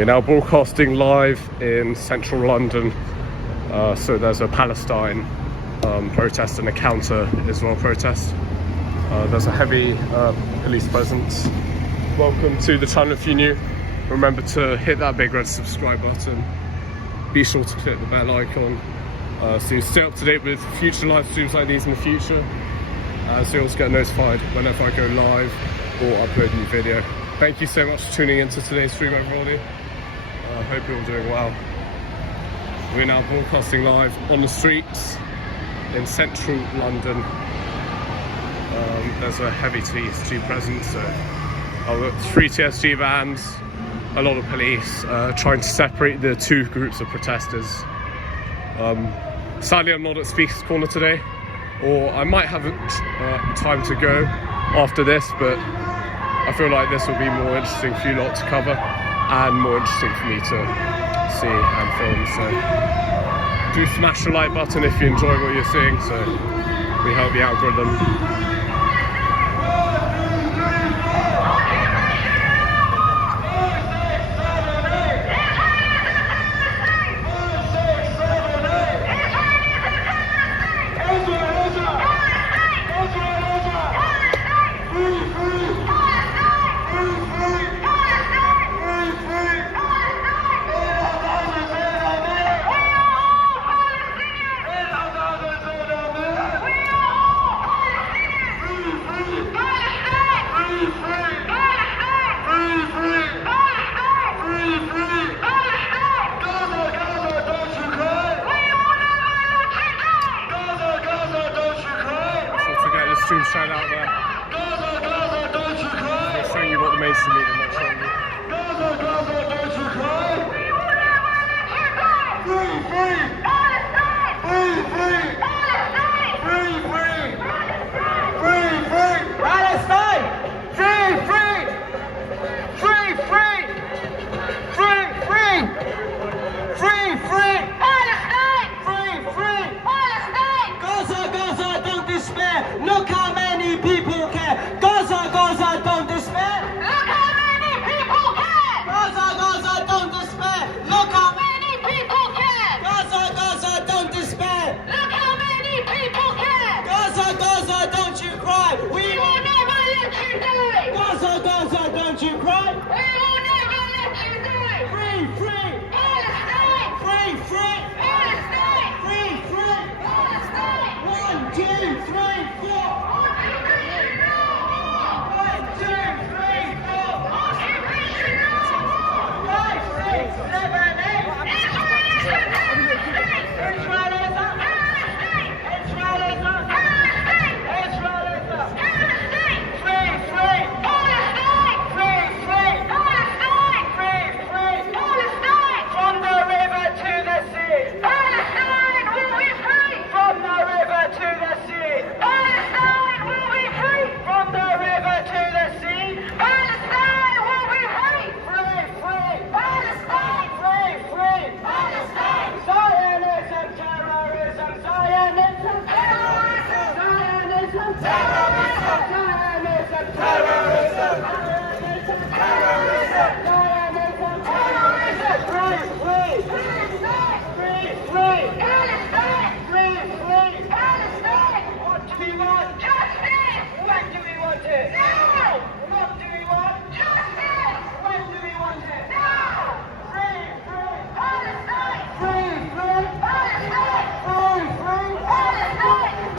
We're now broadcasting live in central London. So there's a Palestine protest and a counter-Israel protest. There's a heavy police presence. Welcome to the channel if you're new. Remember to hit that big red subscribe button. Be sure to click the bell icon so you stay up to date with future live streams like these in the future. So you'll also get notified whenever I go live or upload a new video. Thank you so much for tuning into today's stream, everybody. I hope you're all doing well. We're now broadcasting live on the streets in central London. There's a heavy TSG presence, so I've got 3 TSG vans, a lot of police trying to separate the 2 groups of protesters. Sadly, I'm not at Speaker's Corner today, or I might have time to go after this, but I feel like this will be more interesting for you lot to cover and more interesting for me to see and film. So do smash the like button if you enjoy what you're seeing, so we help the algorithm. Shout out there. Gaza, don't you cry. They're showing you what the mainstream media are not showing you. Gaza, don't you cry. Free, free. Free, free. Free, free. Free, free. Palestine. Free, free. Free, free. Free, free. Free, free. Palestine. Free, free. Palestine. Gaza, don't despair. Look how many people care. Gaza, don't despair. Look how many people care. Gaza, don't despair. Look how many people care. Gaza, don't despair. Look how many people care. Gaza, don't you cry. We will never let you die. Gaza, don't you cry. We will never let you die. Free, free. Palestine. Free, free. Palestine. Free, free. Palestine. 1, 2, 3, 4.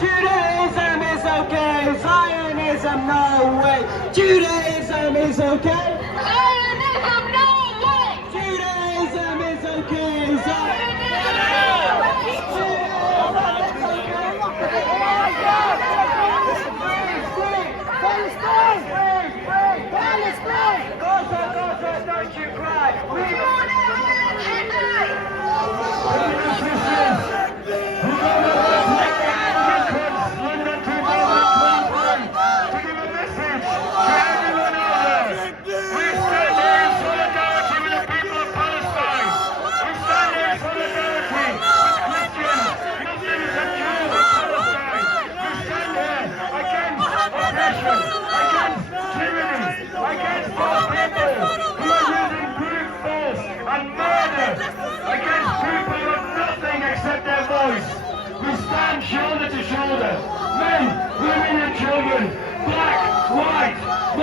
Judaism is okay. Zionism, no way. Judaism is okay. Palestine. Palestine. Gaza, don't you cry. We will never let you die.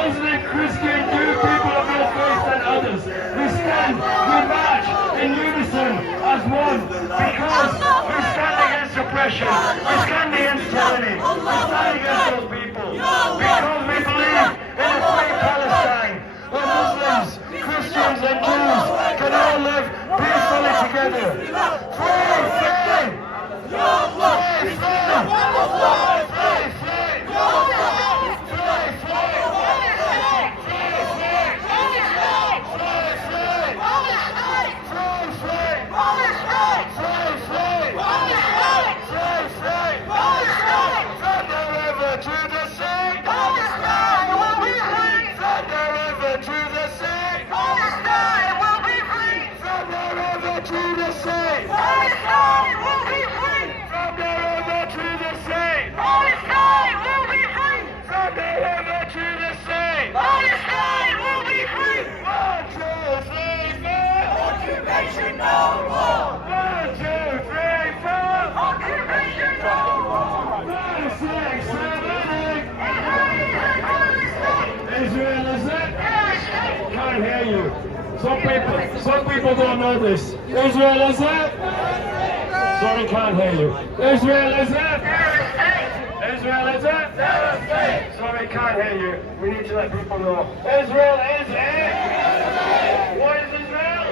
Muslim, Christian, Jew people of no faith than others. We stand, we march in unison as one because we stand against oppression, we stand against tyranny, we stand against those people because we believe in a free Palestine where Muslims, Christians and Jews can all live peacefully together. Free, free! Free, free! Israel is it? Can't hear you. Some people don't know this. Israel is it? Sorry, can't hear you. Israel is it? Israel is it? Sorry, can't hear you. We need to let people know. Israel is it? What is Israel?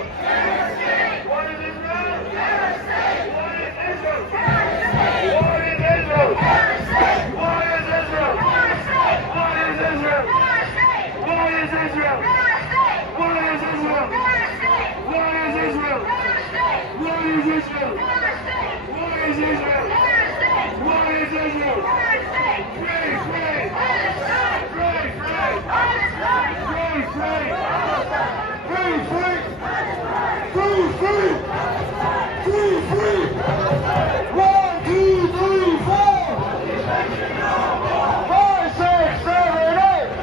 What is Israel? What is Israel? What is Israel? What is Israel? What is Israel? What is Israel? What is Israel? What is Israel? What is Israel? What is Israel? What is Israel? Free, free! Free, free! Free, free! Free, free! Free, free! Free, free! 1, 2, 3, 4! 5, 6, 7, 8!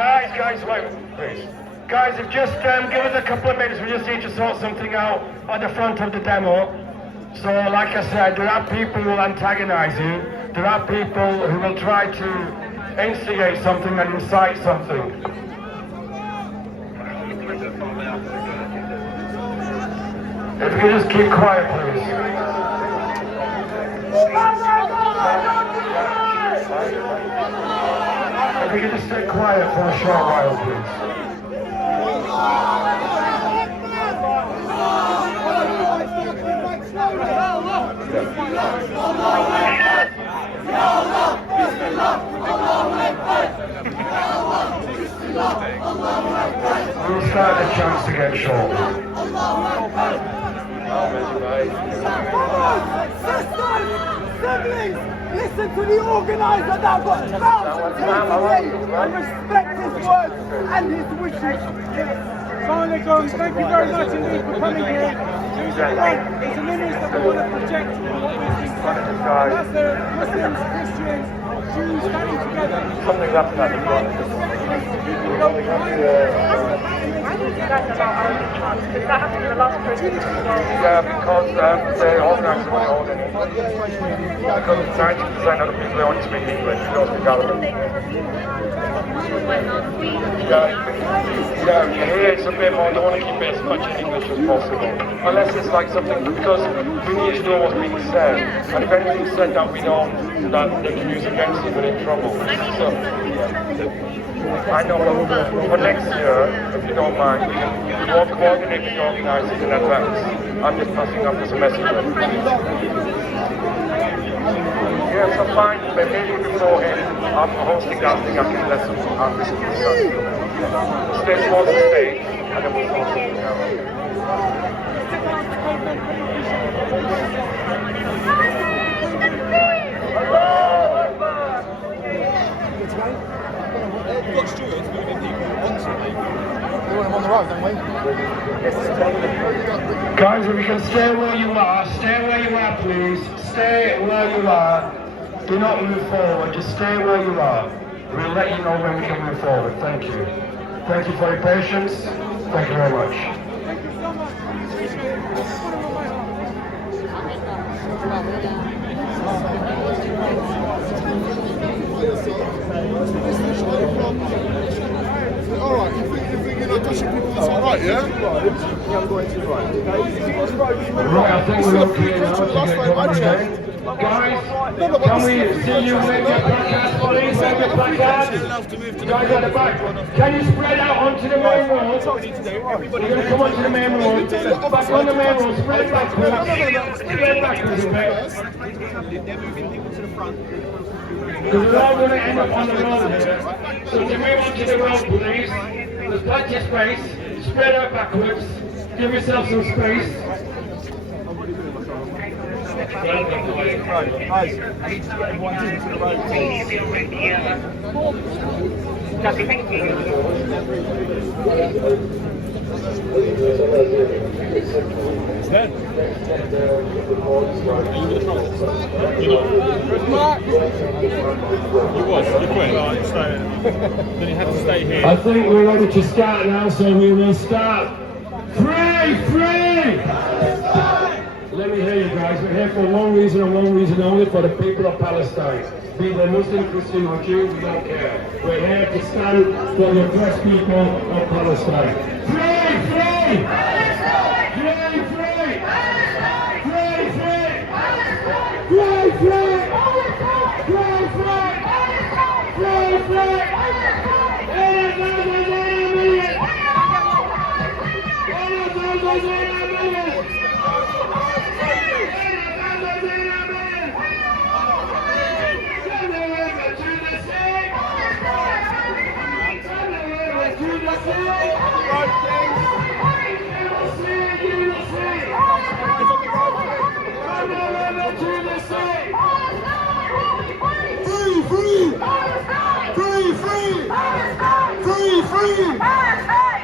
Guys, wait, please. Guys, if just give us a couple of minutes, we just need to sort something out at the front of the demo. So, like I said, there are people who will antagonize you. There are people who will try to instigate something and incite something. If you could just keep quiet, please. If you could just stay quiet for a short while, please. We'll start the chance to get short. Siblings, listen to the organizer that got thousands and respect his words and his wishes. Thank you very much indeed for coming here. It's an image that we want to project what we think. And that's the Muslims, Christians, Jews standing together. Something up that as well. Yeah, because they organise the whole thing. Because 90% of the people who only speak English, they don't speak Arabic. Yeah, here it's a bit more, they want to keep it as much in English as possible. Unless it's like something, because we need to know what's being said. And if anything's said that we know that they can use against you, we're in trouble. So, I know, but for next year, if you don't mind, we can more coordinate the organisers in advance. I'm just passing up as a message. Yeah, so fine, but maybe before him, I'm hosting that thing, I can let some artists discuss. Stay towards the stage, and then we'll sort something out. We've got stewards moving people onto me. We want him on the road, don't we? Guys, if you can stay where you are, please. Stay where you are. Do not move forward, just stay where you are. We'll let you know when we can move forward. Thank you. Thank you for your patience. Thank you very much. Thank you so much. Appreciate it. Put it on my heart. Alright, you think touching people is alright, yeah? Right, I think we're okay now to get going again. Guys, can we see you wave your placards, please? Wave your placards. Guys at the back, can you spread out onto the main road? We're going to come onto the main road. Back on the main road, spread backwards. Spread backwards a bit. Because we're all going to end up on the road here. So can you move onto the road, please? There's plenty of space. Spread out backwards. Give yourself some space. Well done, boys. Thank you. I think we're ready to start now, so we will start. Free! Let me hear you guys. We're here for one reason and one reason only, for the people of Palestine. Be they Muslim, Christian or Jew, we don't care. We're here to stand for the oppressed people of Palestine. Free! Free!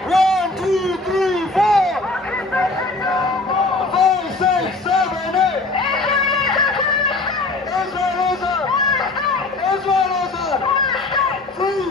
1, 2, 3, 4! 5, 6, 7, 8! Israelism! Free!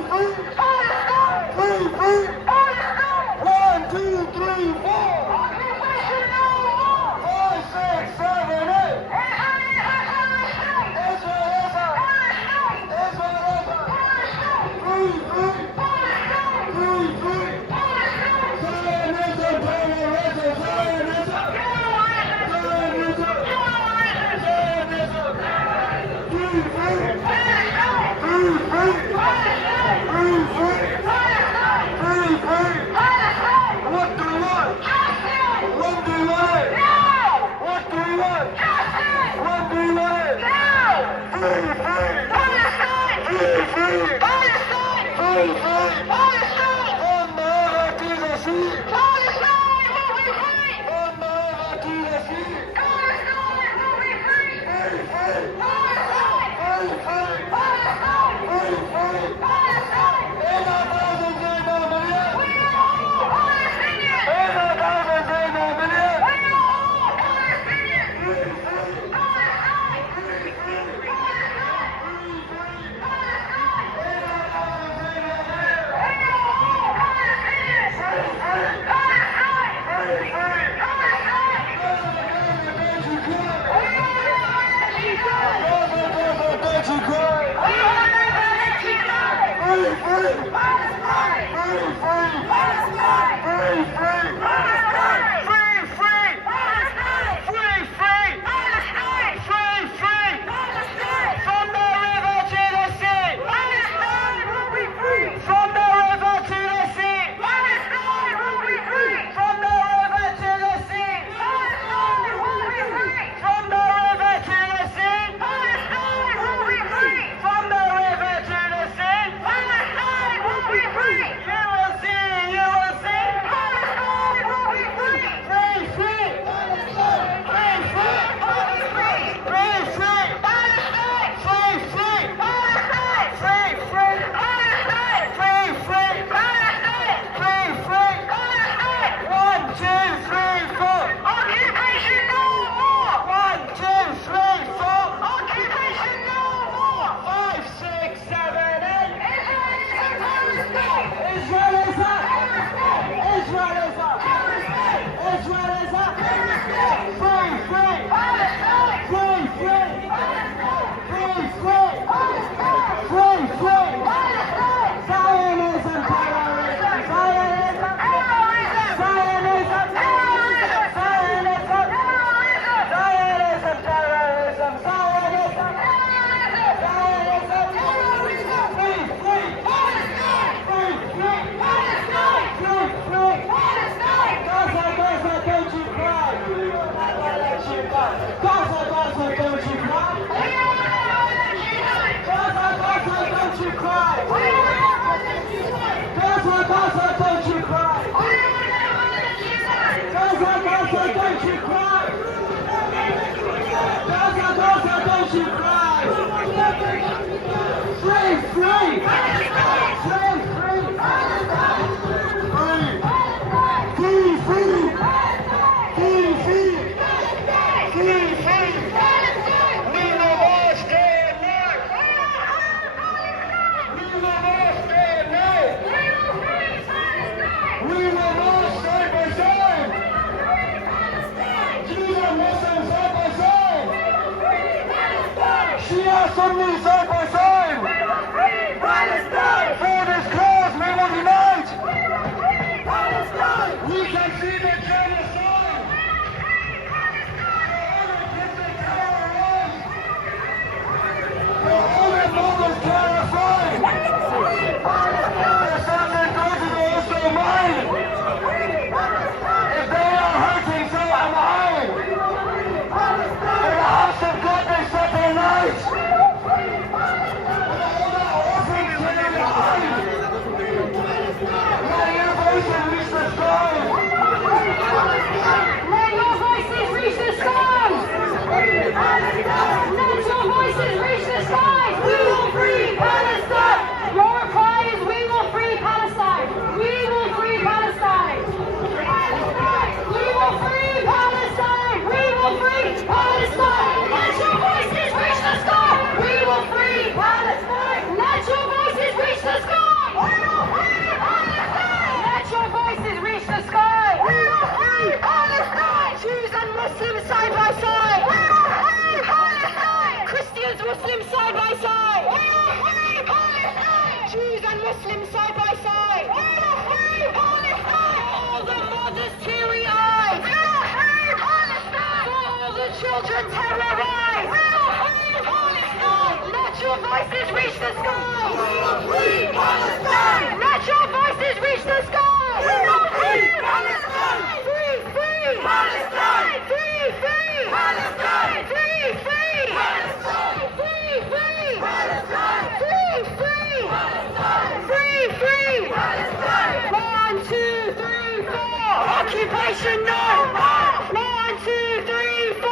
Muslims side by side. We are free Palestine. For all the mothers' teary eyes. We are free Palestine. For all the children terrorized. We are free Palestine. Let your voices reach the sky. We are free Palestine. Let your voices reach the sky. We are free Palestine. Free, free Palestine. Free, free Palestine. Free, free Palestine. Free, free Palestine. Free, free Palestine. Free, free Palestine. 1, 2, 3, 4. Occupation no more. 1, 2, 3, 4.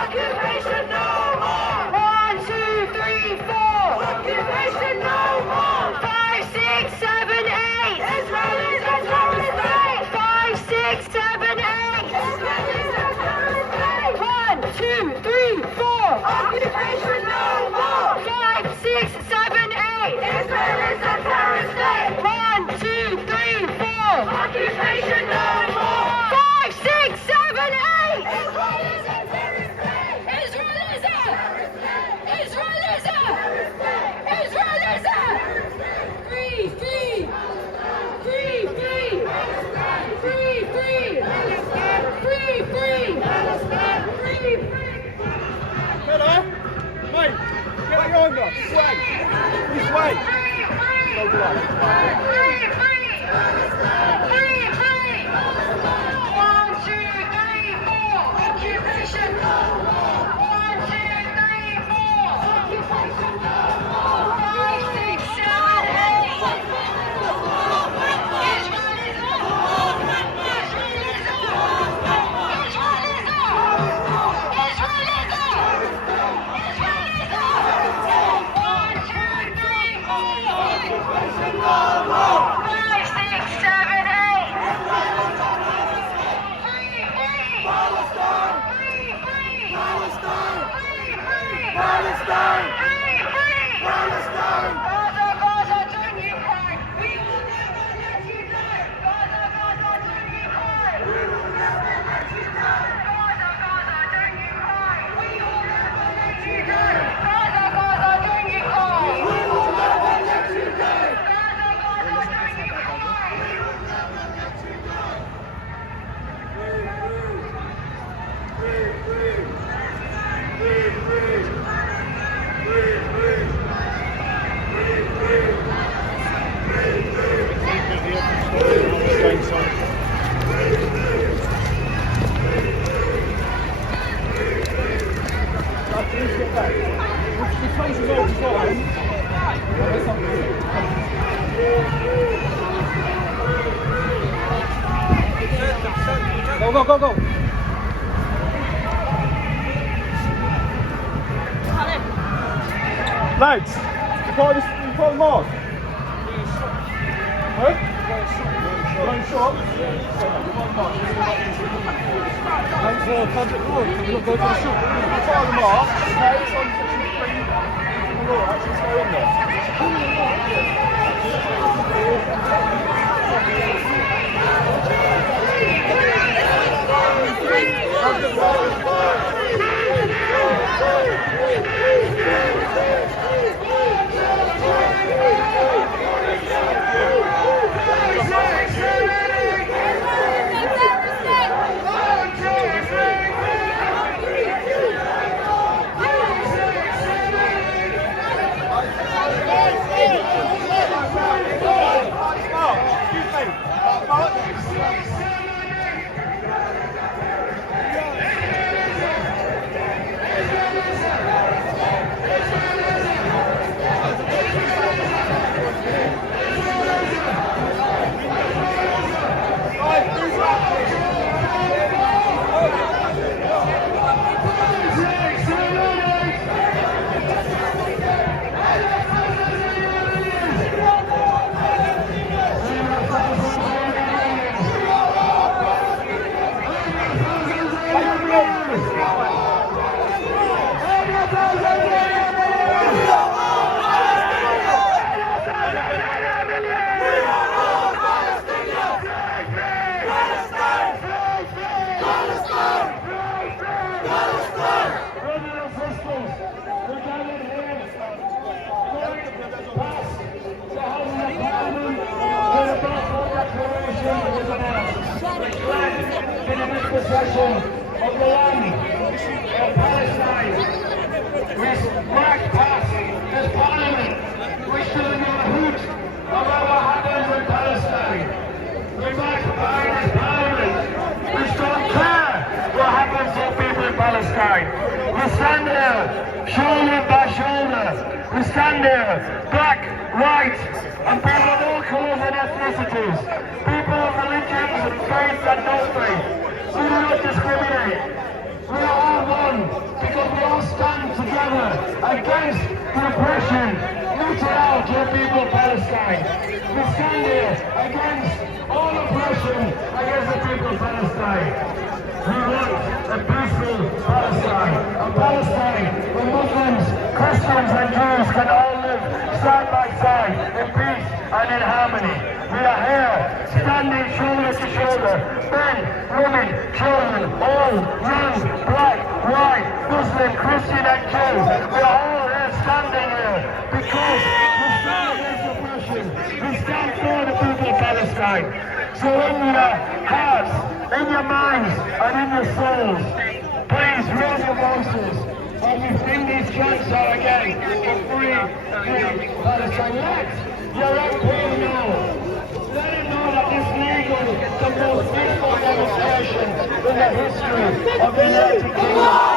Occupation no more. 1, 2, 3, 4. Occupation no more. 5, 6, 7, 8. Israel is a terrorist state. 5, 6, 7, 8. Israel is a terrorist state. 1, 2, 3, 4. Occupation no more. 5, 6, 7, 8. Israel is a terrorist state. 1, 2, 3, 4. Occupation no more. 5, 6, 7, 8. Israel is a terrorist state. Israel is a terrorist state. Israel is a terrorist state. Israel is a free, free, free, free, free, free, free, free, free, free. Hello? Mate, get behind us. This way. This way. Go to us. Free, free, free, free. 1, 2, 3, 4. Occupation no more. 1, 2, 3, 4. Occupation no more. 5, 6, 7, 8. Israel is all. Israel is all. Israel is all. Israel is all. Israel is all. 1, 2, 3, 4. Occupation no more. 5, 6, 7, 8. Free, free. Palestine. Free, free. Palestine. Free, free. Palestine. Free, free. Palestine. Gaza, Gaza, don't you cry. We will never let you die. Gaza, Gaza, don't you cry. We will never let you die. Gaza, Gaza, don't you cry. We will never let you die. Gaza, Gaza, don't you cry. We will never let you die. Gaza, Gaza, don't you cry. We will never let you die. Go, go, go, go. Lads, you part of the mark? Huh? Going short? Thanks for public road. Can we not go to the shop? You're part of the mark. Okay, it's on section 3. Actually, let's go in there. taken in possession of the land of Palestine. We march past this parliament, we still know the root of what happens in Palestine. We march by this parliament, we don't care what happens to people in Palestine. We stand there, shoulder by shoulder. We stand there, black, white, and people of all colours and ethnicities. People of religions and faith and no faith. We do not discriminate. We are all one because we all stand together against the oppression meted out to the people of Palestine. We stand here against all oppression against the people of Palestine. We want a peaceful Palestine, a Palestine where Muslims, Christians and Jews can all live side by side in peace and in harmony. We are here standing shoulder to shoulder, men, women, children, old, young, black, white, Muslim, Christian and Jew. We are all here standing here because we stand against oppression. We stand for the people of Palestine. So in your hearts, in your minds and in your souls, please raise your voices as we bring these chants out again for free Palestine. Let your MP know. Let him know that this league was the most peaceful demonstration in the history of the United Kingdom.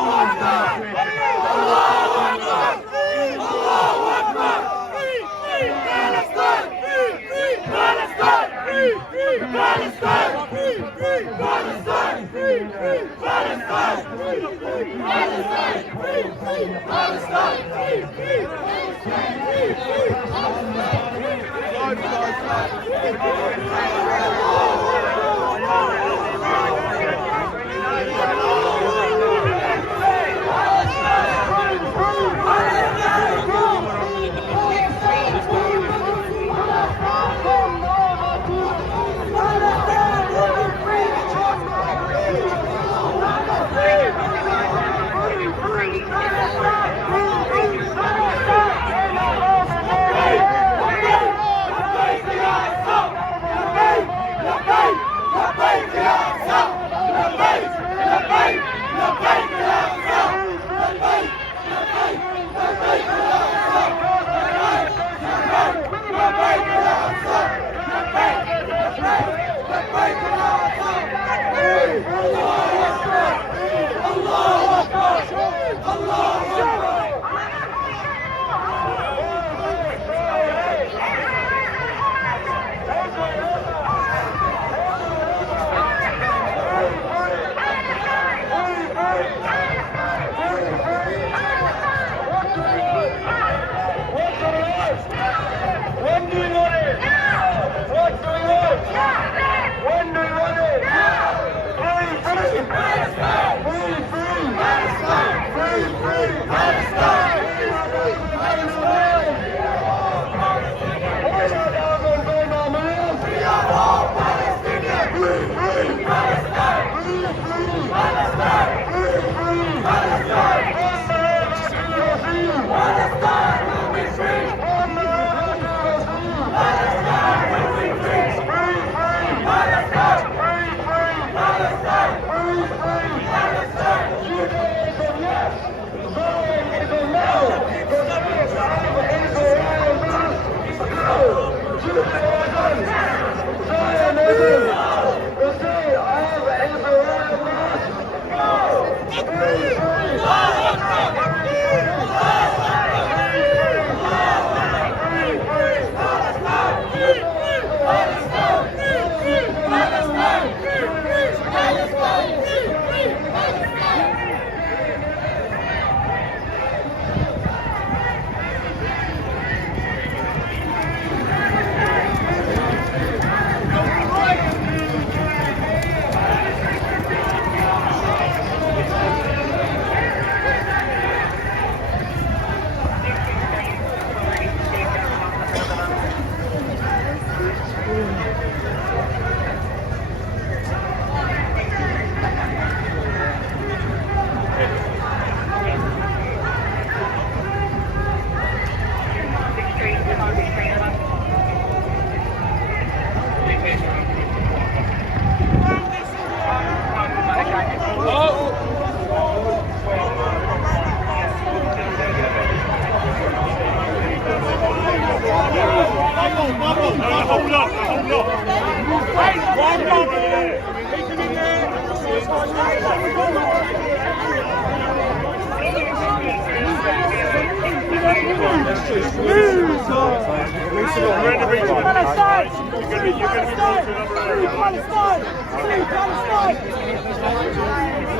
Palestine! Free Palestine! Free Palestine! Free Palestine!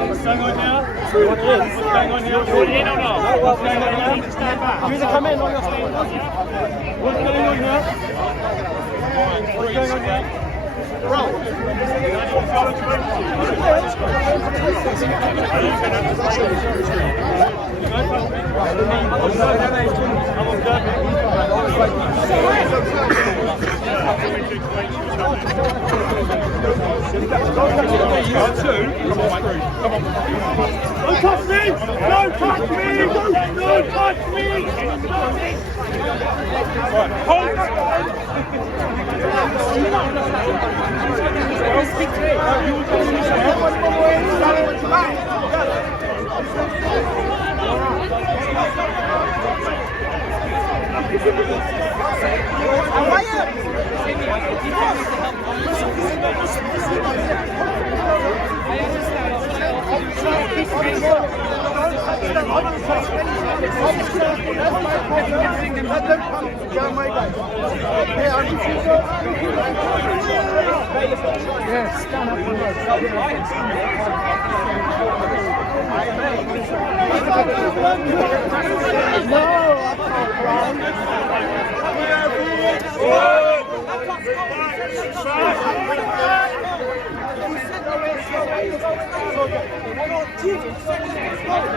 What's going on here? What's going on here? You're in or not? What's going on here? Stand back. You either come in or you're staying back. What's going on here? What's going on here? Don't touch me! Don't touch me! Don't touch me! Hold!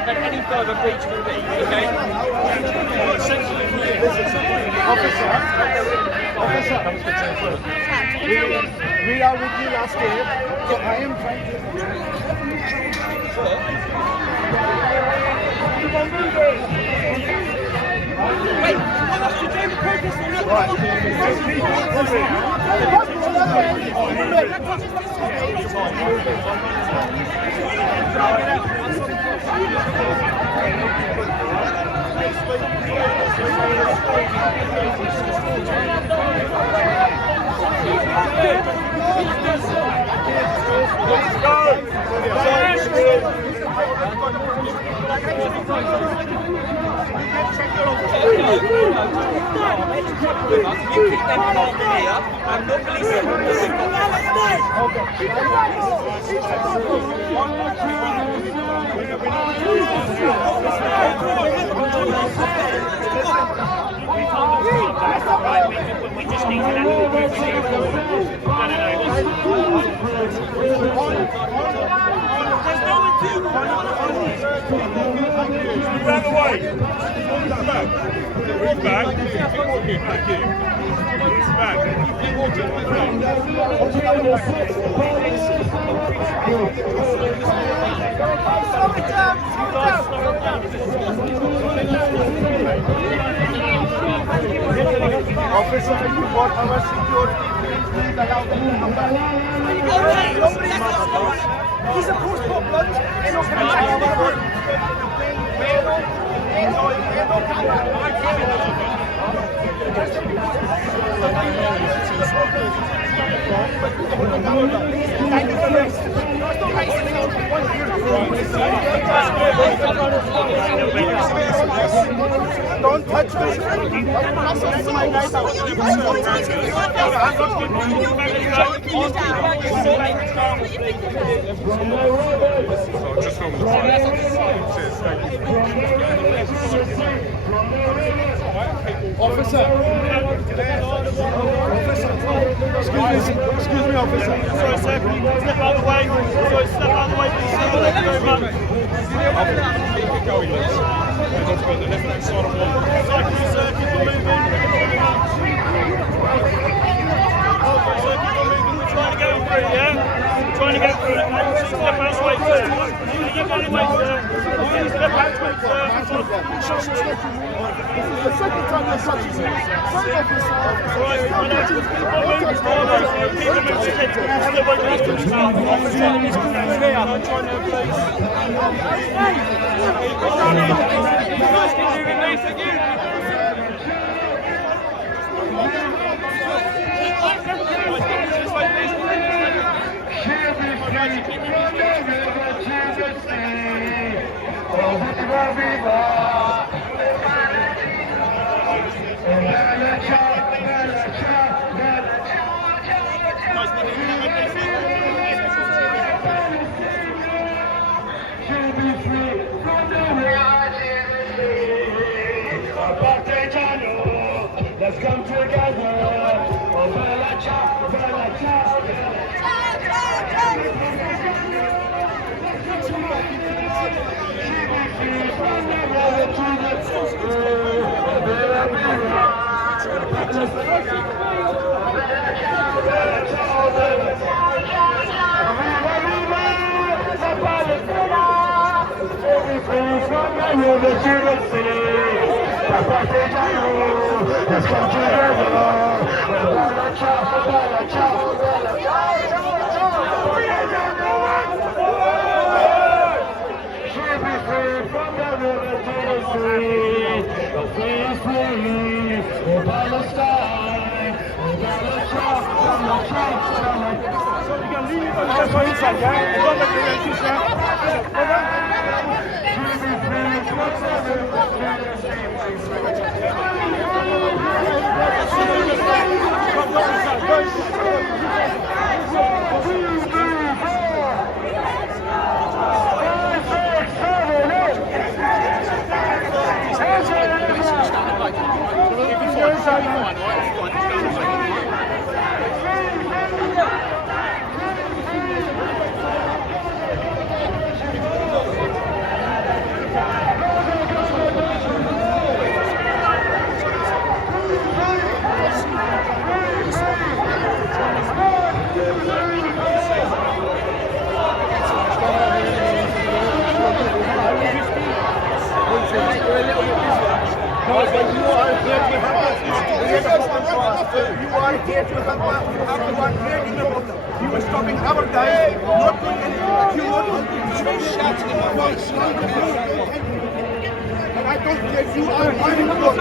Any further breach will be, okay? Officer, we are with you last year, so I am trying to... Wait, what else to do with protest? You keep them calm here and not release We just need to Run away! Back! Move back! Move back here! Move back! Officer, you got our security. Please allow them to come back. Nobody has to stop. He's a post problems. He's not going to back in the room. Don't touch me. Just film the Cheers, thank you. Officer. Excuse me, officer. Sorry, sir. Step out of the way. Sorry, step out of the way. Thank you very much. Keep it going, Liz. We've got to go to the left-hand side of the wall. Thank you, sir. Keep on moving. Sir, keep on moving. We're trying to go through, yeah? We're trying to go through it. Step out of the way, sir. You got it, mate, sir. Step out of the way, sir. The second time you're touching me. Sorry, officer. Right, keep on moving. Keep on moving. Step out of the way. Let's come You were stopping our guys, not doing anything. You were shouting in my face. And I don't care you are fighting for.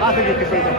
I think you can say that.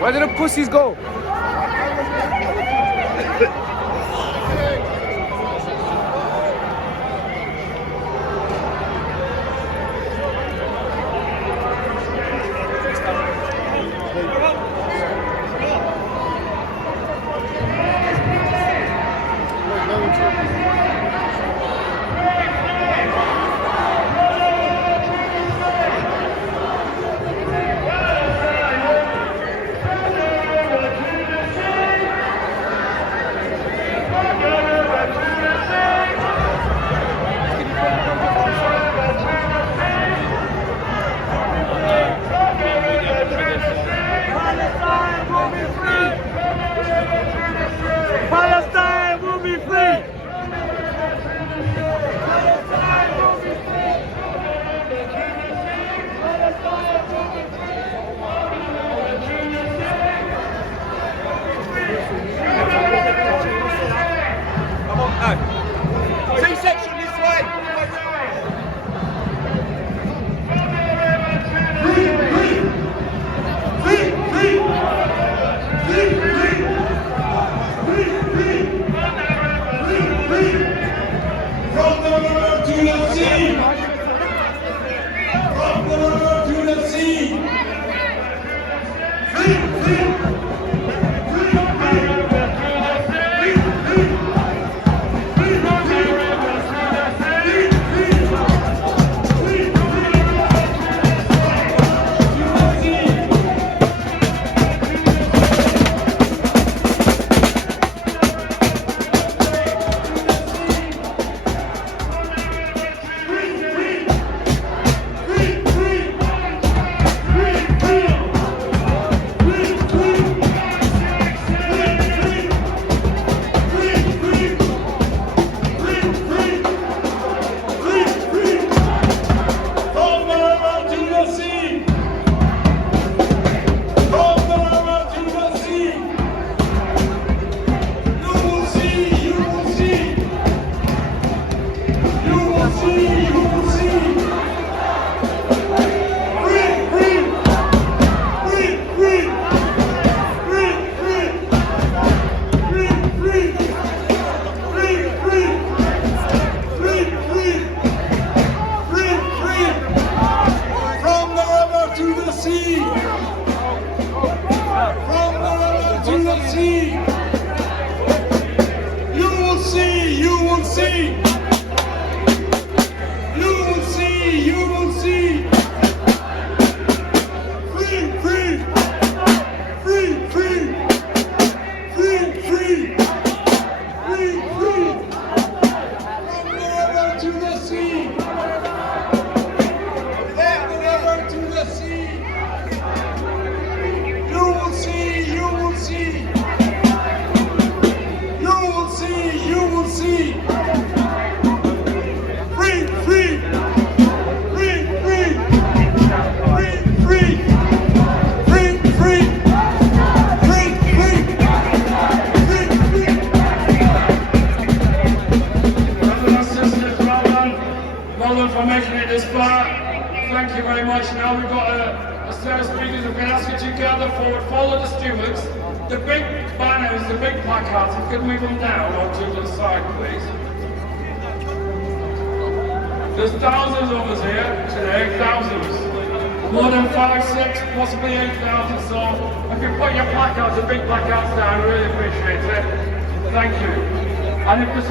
Where did the pussies go? for making it this far. Thank you very much. Now we've got a set of speakers. We're going to ask you to gather forward, follow the stewards. The big banners, the big placards, if you could move them down or to the side, please. There's thousands of us here today, thousands. More than 5, 6, possibly 8,000. So if you put your placards, the big placards down, really appreciate it. Thank you. And if the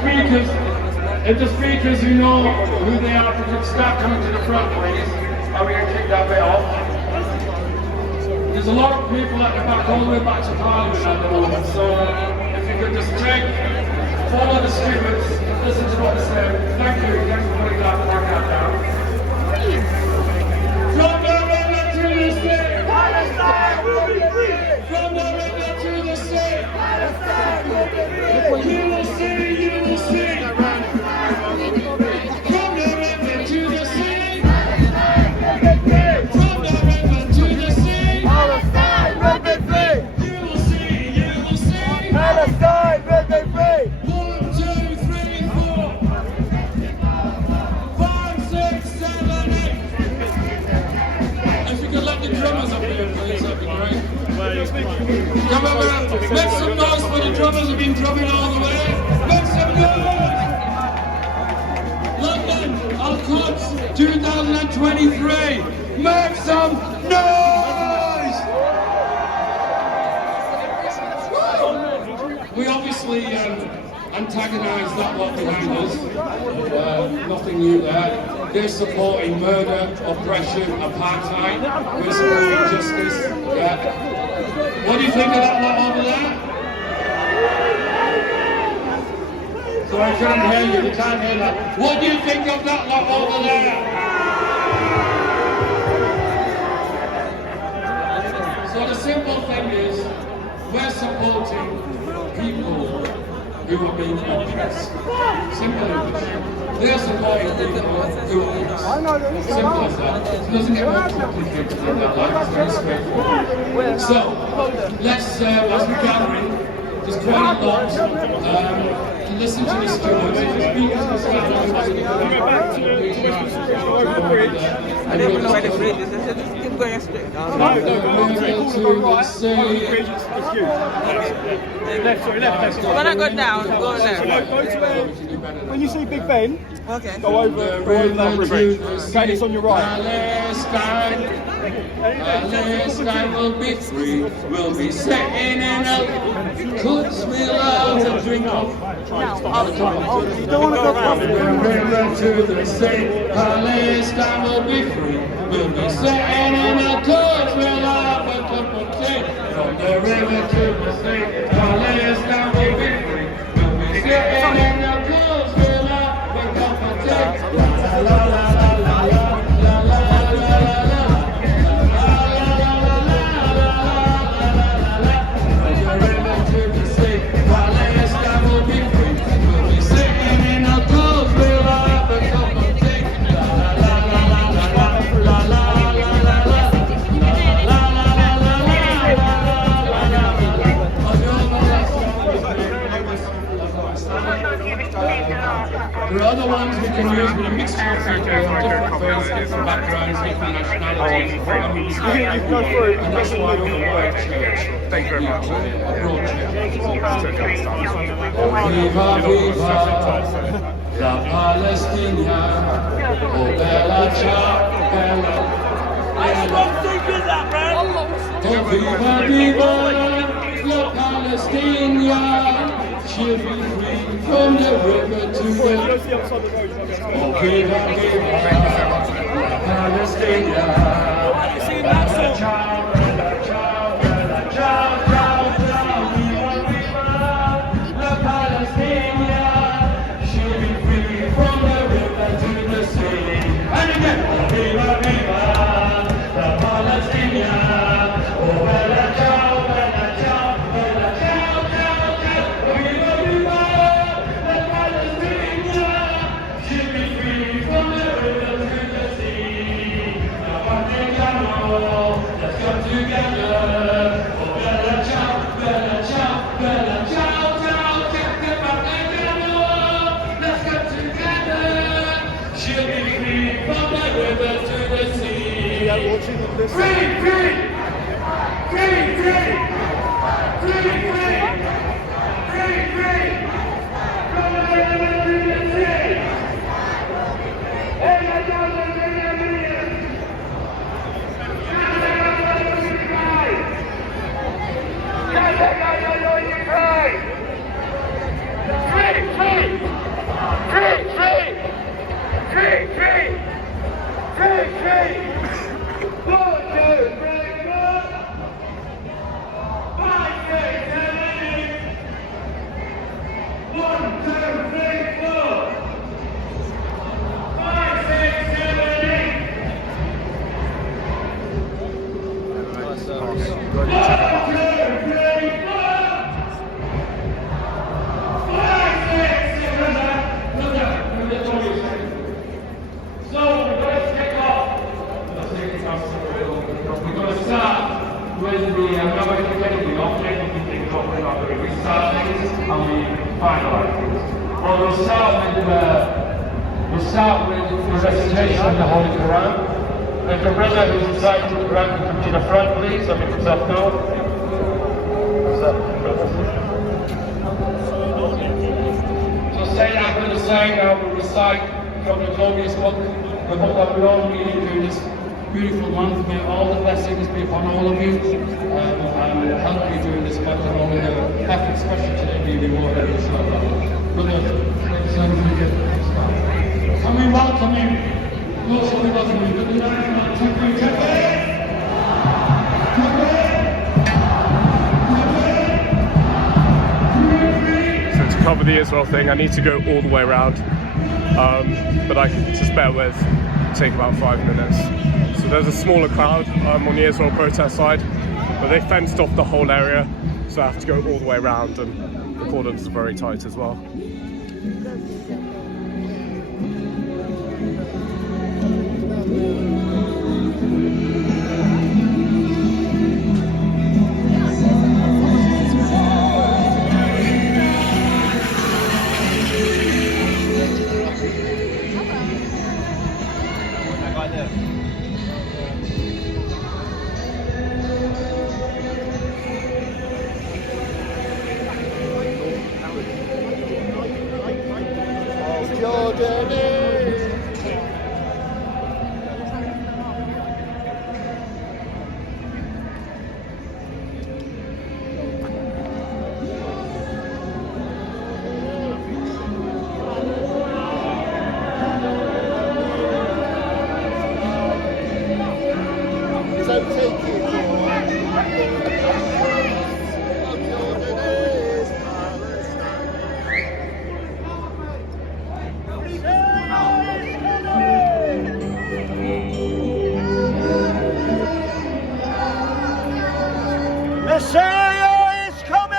speakers who know who they are could start coming to the front, please, and we can kick that bit off. There's a lot of people at the back, all the way back to Parliament at the moment, so if you could just follow the stewards, listen to what they're saying. Thank you, thanks for putting that placard down. From the river to the sea, Palestine will be free. from the river to the sea, Palestine will be free. you will see, you will see. From the river to the sea, from the river to the sea, Palestine will be free. you will see, you will see. Palestine will be free. 1, 2, 3, 4, 5, 6, 7, 8. If you could let the drummers up here, please, that'd be great. Come over, make some noise for the drummers who've been drumming all the way. Make some noise! London, Al-Quds 2023. Make some noise! We obviously antagonise that lot behind us. Nothing new there. They're supporting murder, oppression, apartheid. We're supporting justice. What do you think of that lot over there? So I can't hear you. You can't hear that. What do you think of that lot over there? So the simple thing is, we're supporting people who are being oppressed. Simple English. They're supporting people who are oppressed. Simple as that. It doesn't get more complicated than that. Like, it's very straightforward. So, let's, as we're gathering, there's quite a lot. Listen to the stewards. If the speakers can stand up, I didn't know where the bridge is. I said, just keep going straight. When I go down, go there. When you see Big Ben, Okay. go over that bridge. Okay, it's on your right. Palestine will be free. We'll be sitting in a cooks we'll have a drink of. You don't want to go past From the river to the sea, Palestine will be free. We'll be sitting in a cooks we'll have a cup of tea. From the river to the sea, Palestine will be free. We'll be sitting in a cooks we'll have a cup of tea. La la la la la la la la la la. There are other ones we can use with a mixture of people, different faces, backgrounds, different nationalities, and that's why we work church. Thank you very much. Broad church. Viva, viva, la Palestina, oh bella ciao, bella, oh viva, viva, la Palestina. She'll be free from the river to the oh, viva, viva, Palestine. Bella ciao, bella ciao, bella ciao, ciao, ciao, viva, viva, la Palestina. She'll be free from the river to the sea. And again, oh, viva, viva, la Palestina. Oh, bella ciao, bella ciao, bella ciao, ciao, ciao, viva, viva, la Palestina. She'll be free from the river to the sea. Now, partigiano, let's come together. Oh, bella ciao, bella ciao, bella ciao, ciao, ciao, partigiano, let's come together. She'll be free. river to the sea. Yeah, watching on this. Free, free, free, free, free, free, free, free. From the river to the sea. And I don't know million. Free, free, free, free, free, free, free, free. 1, 2, 3, 4. 5, 6, 7, 8. 1, 2, 3, 4. 5, 6, 7, We'll start with the recitation of the Holy Quran. If the brother who's reciting the Quran can come to the front, please, so make himself known. So say after the saying, I will recite from the glorious book, the book that we all read through this beautiful month. May all the blessings be upon all of you, and help you during this month, and all of the efforts, especially today, be rewarded, inshallah. Brother, can we welcome him? Those who welcome him. Good night, So to cover the Israel thing, I need to go all the way around, but I can just bear with, take about 5 minutes. So there's a smaller crowd on the Israel protest side, but they fenced off the whole area, so I have to go all the way around, and the cordons are very tight as well. Messiah is coming!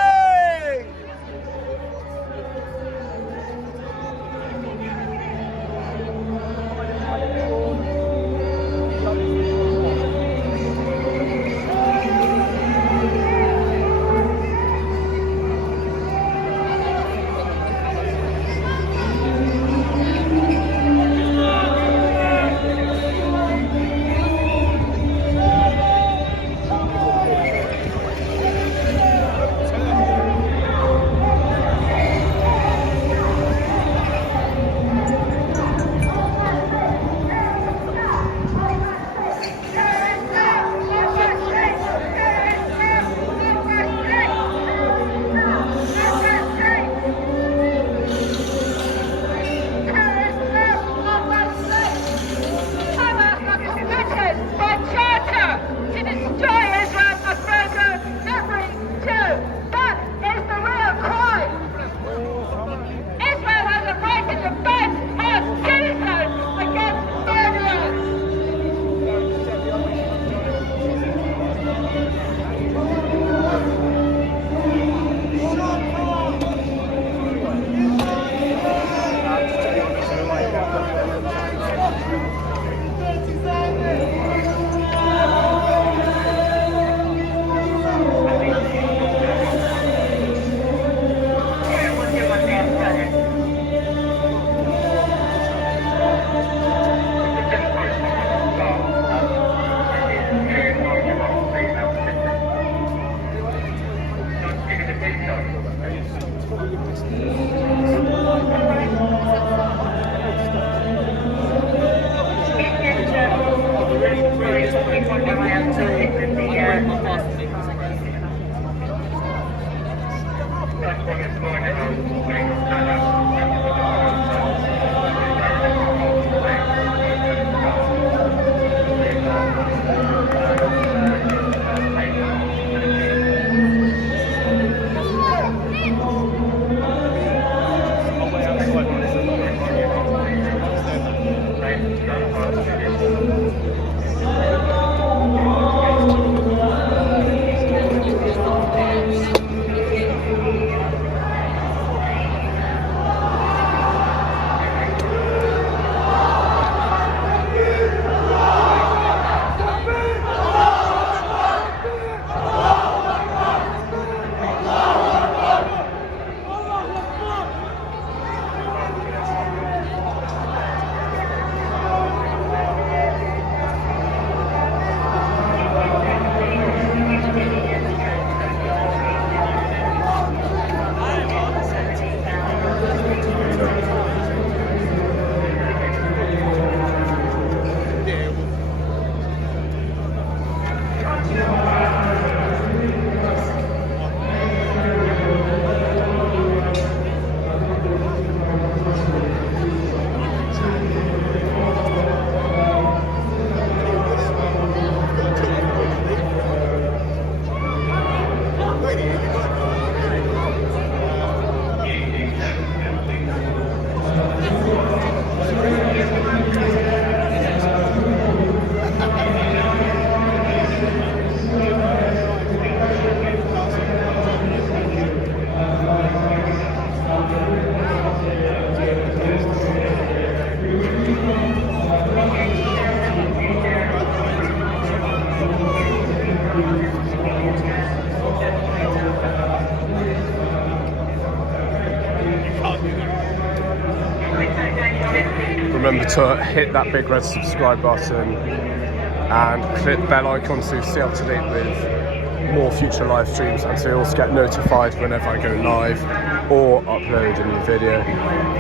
remember to hit that big red subscribe button and click bell icon to stay up to date with more future live streams and so you also get notified whenever I go live or upload a new video.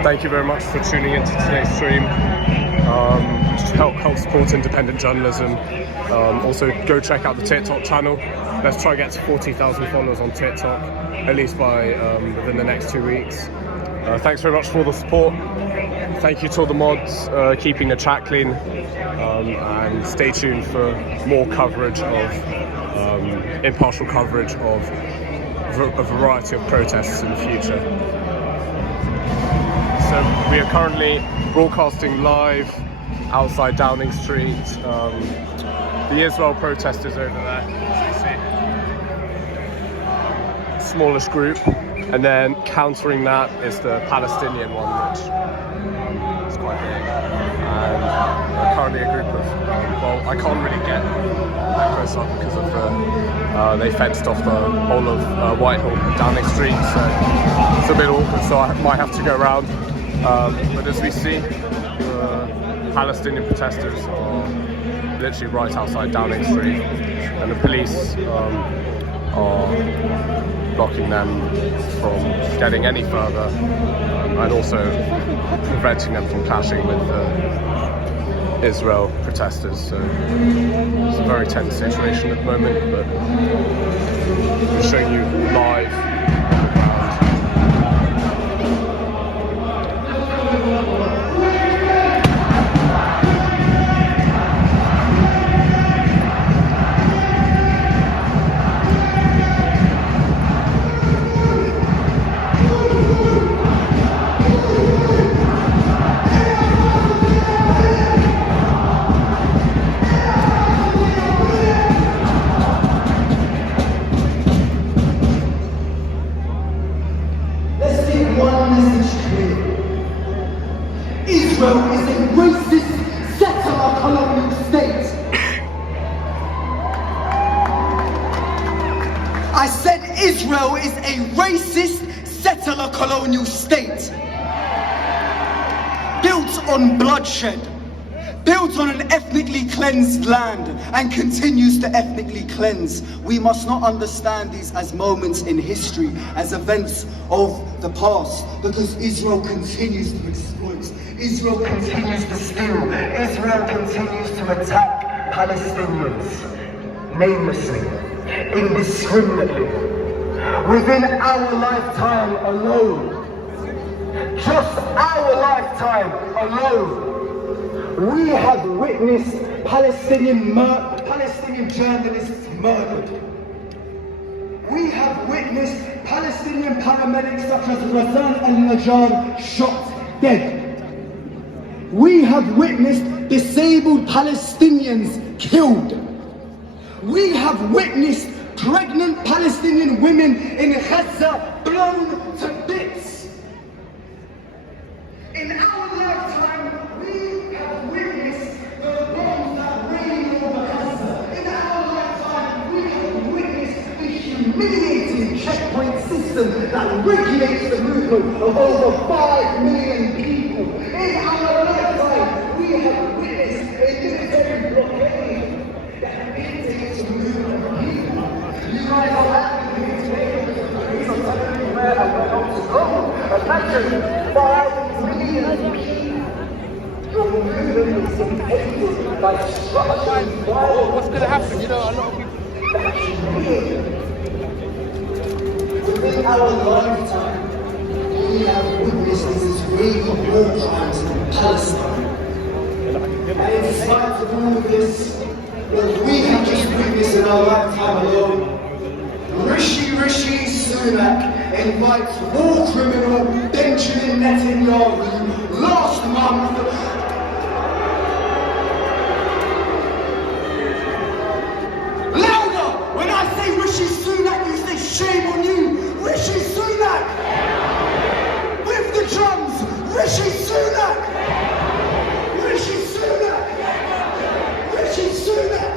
Thank you very much for tuning into today's stream. To help support independent journalism. Also go check out the TikTok channel. Let's try to get to 40,000 followers on TikTok, at least by within the next 2 weeks. Thanks very much for all the support. Thank you to all the mods keeping the chat clean, and stay tuned for more coverage of impartial coverage of a variety of protests in the future. So we are currently broadcasting live outside Downing Street. The Israel protest is over there, as you see. Smallest group, and then countering that is the Palestinian one, which is quite big. And currently a group of, well, I can't really get that close up because of they fenced off the whole of Whitehall and Downing Street, so it's a bit awkward, so I might have to go around. But as we see, Palestinian protesters are literally right outside Downing Street, and the police are blocking them from getting any further, and also preventing them from clashing with the Israel protesters. So it's a very tense situation at the moment, but I'm showing you live on the ground. Israel is a racist settler colonial state. I said Israel is a racist settler colonial state. Built on bloodshed, built on an ethnically cleansed land, and continues to ethnically cleanse. We must not understand these as moments in history, as events of the past, because Israel continues to exploit. Israel continues to steal. Israel continues to attack Palestinians, namelessly, indiscriminately. Within our lifetime alone, just our lifetime alone, we have witnessed Palestinian journalists murdered. We have witnessed Palestinian paramedics such as Razan al-Najjar shot dead. We have witnessed disabled Palestinians killed. We have witnessed pregnant Palestinian women in Gaza blown to bits. In our lifetime, we have witnessed the bombs that rain over Gaza. In our lifetime, we have witnessed the humiliating checkpoint system that regulates the movement of over 5 million people. In our lifetime, we have witnessed a military blockade that dictates the movement of people. You guys are asking me today, police are telling me where I want to go. Imagine 5 million people. Your movement is impeded by structural violence. What's going to happen? You know, a lot of people. Within our lifetime, we have witnessed this wave of war crimes in Palestine. And in spite of all of this, what we have just witnessed in our lifetime alone, Rishi Sunak invites war criminal Benjamin Netanyahu last month louder! When I say Rishi Sunak, you say shame on you! Rishi Sunak! With the drums! Rishi Sunak! Rishi Sunak! Rishi Sunak!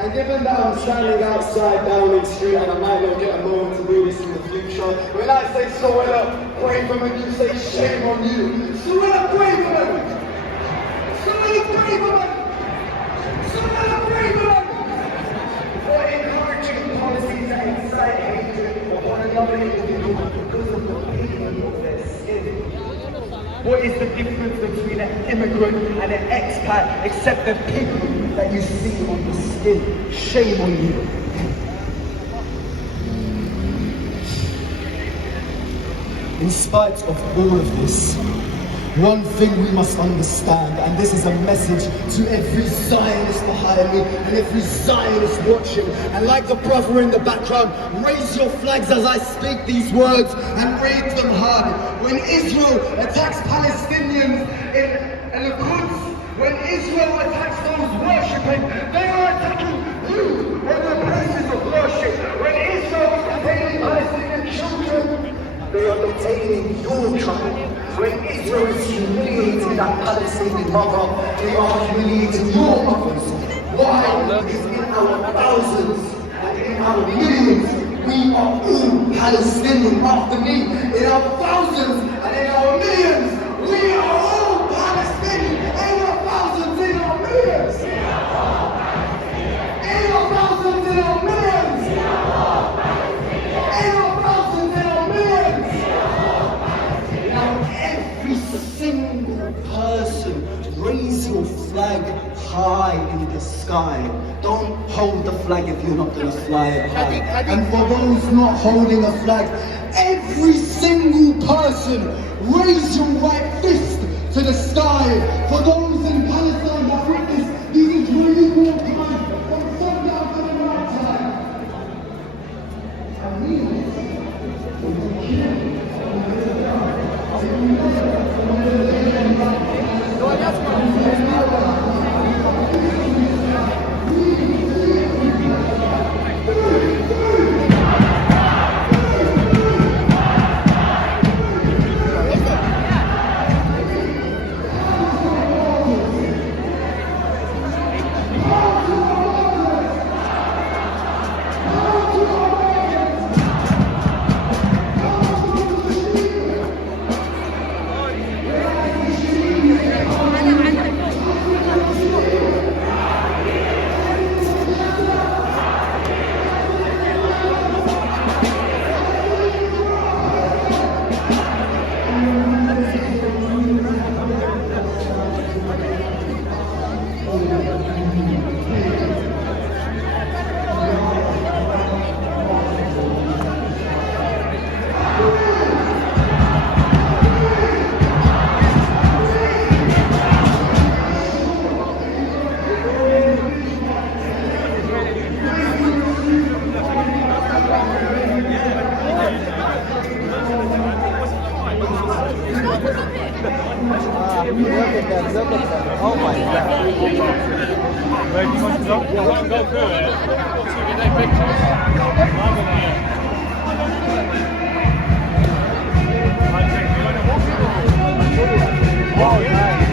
And given that I'm standing outside Downing Street and I might not get a moment to do this in the future, when I say so, Braverman, you say shame on you. Surrender, Braverman! Surrender, Braverman! Surrender, Braverman! For encouraging policies that incite hatred of one another individual because of the pigment of their skin. What is the difference between an immigrant and an expat except the pigment that you see on the skin? Shame on you. In spite of all of this, one thing we must understand, and this is a message to every Zionist behind me and every Zionist watching, and like the brother in the background, raise your flags as I speak these words and read them hard. When Israel attacks Palestinians in the Quds, when Israel attacks those worshipping, they are attacking you and the places of worship. When Israel is detaining Palestinian children, they are detaining your child. When Israel is humiliating that Palestinian mother, they are humiliating your mothers. Why? Because in our thousands and in our millions, we are all Palestinian. After me, in our thousands and in our millions, we are all Palestinian. In our thousands, in our millions. In our thousands, in our millions. In our thousands, in our millions. Now every single person, raise your flag high in the sky. Don't hold the flag if you're not going to fly it high. And for those not holding a flag, every single person, raise your right fist to the sky. For those in Palestine that witness these Israeli war crimes from sundown to the night time. And we Oh my God. Where do you want to go? You want to go through it? So we take pictures. Oh, nice.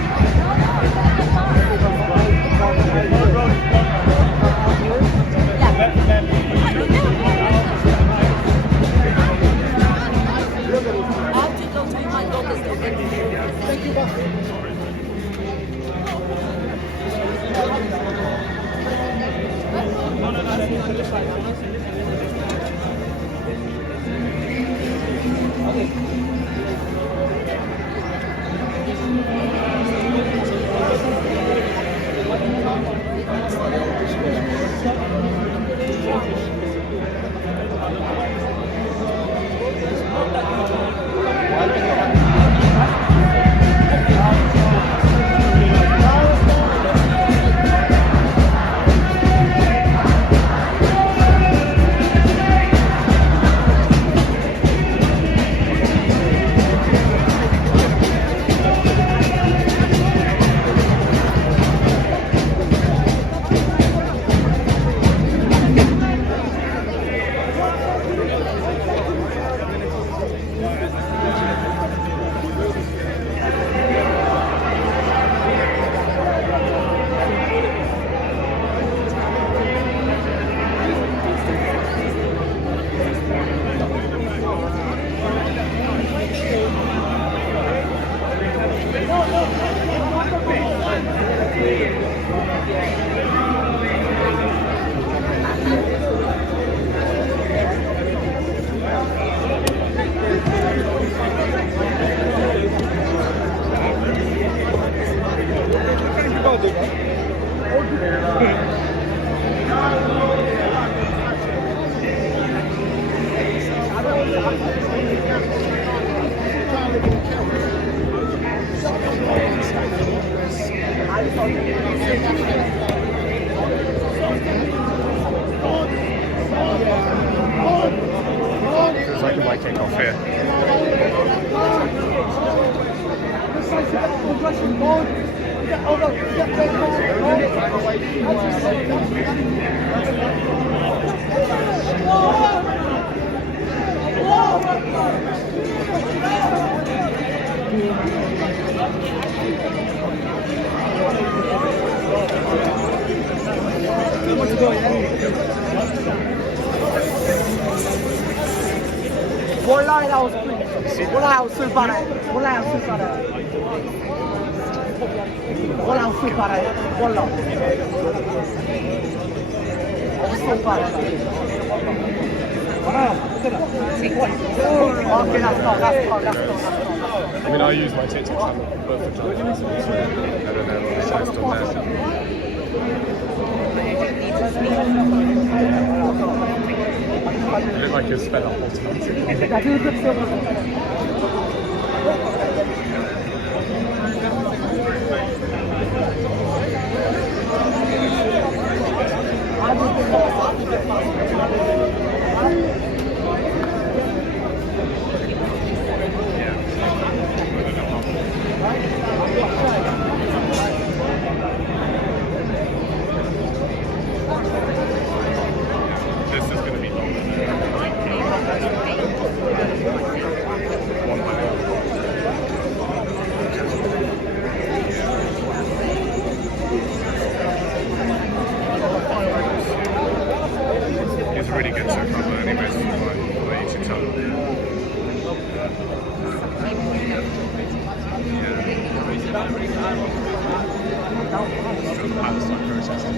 Feels like it might kick off here. والله لا أصبر ولا أوصل فرع ولا أوصل فرع ولا أوصل فرع والله أوصل فرع Okay, that's not. I mean, I use my TikTok channel for journalism, so I don't know what I post on there. You look like you're sped up automatically. This is going to be longer than one by one. It's really good so far, but anyways, from my YouTube channel. Still the Palestine protesters.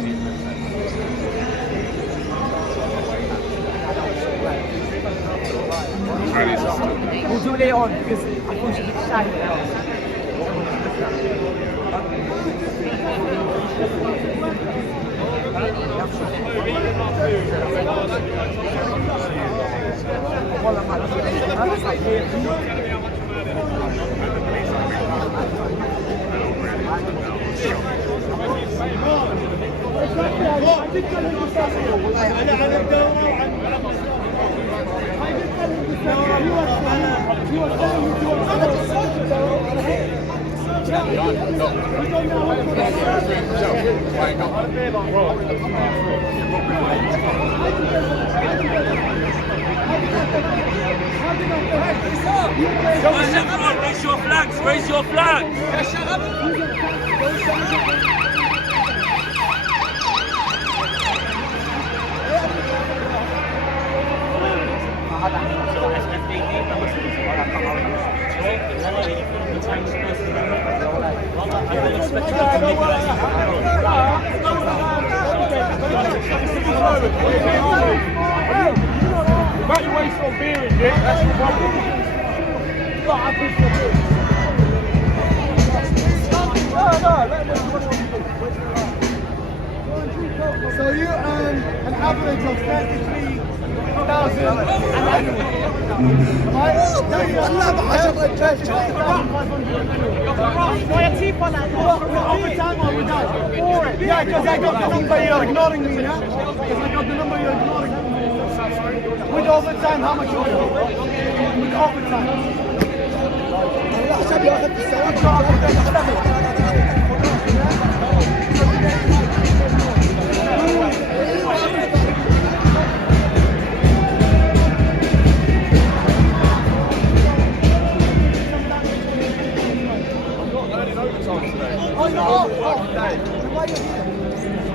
We'll do it later on because I think she keeps shining now. Raise your flags! Raise your flags! Back your waist on beer and shit, that's your problem. So you earn an average of 33,000 annually. Overtime or without? Yeah, because I got the number you're ignoring me, yeah? Because I got the number you're ignoring me. With overtime, how much you earn? With overtime.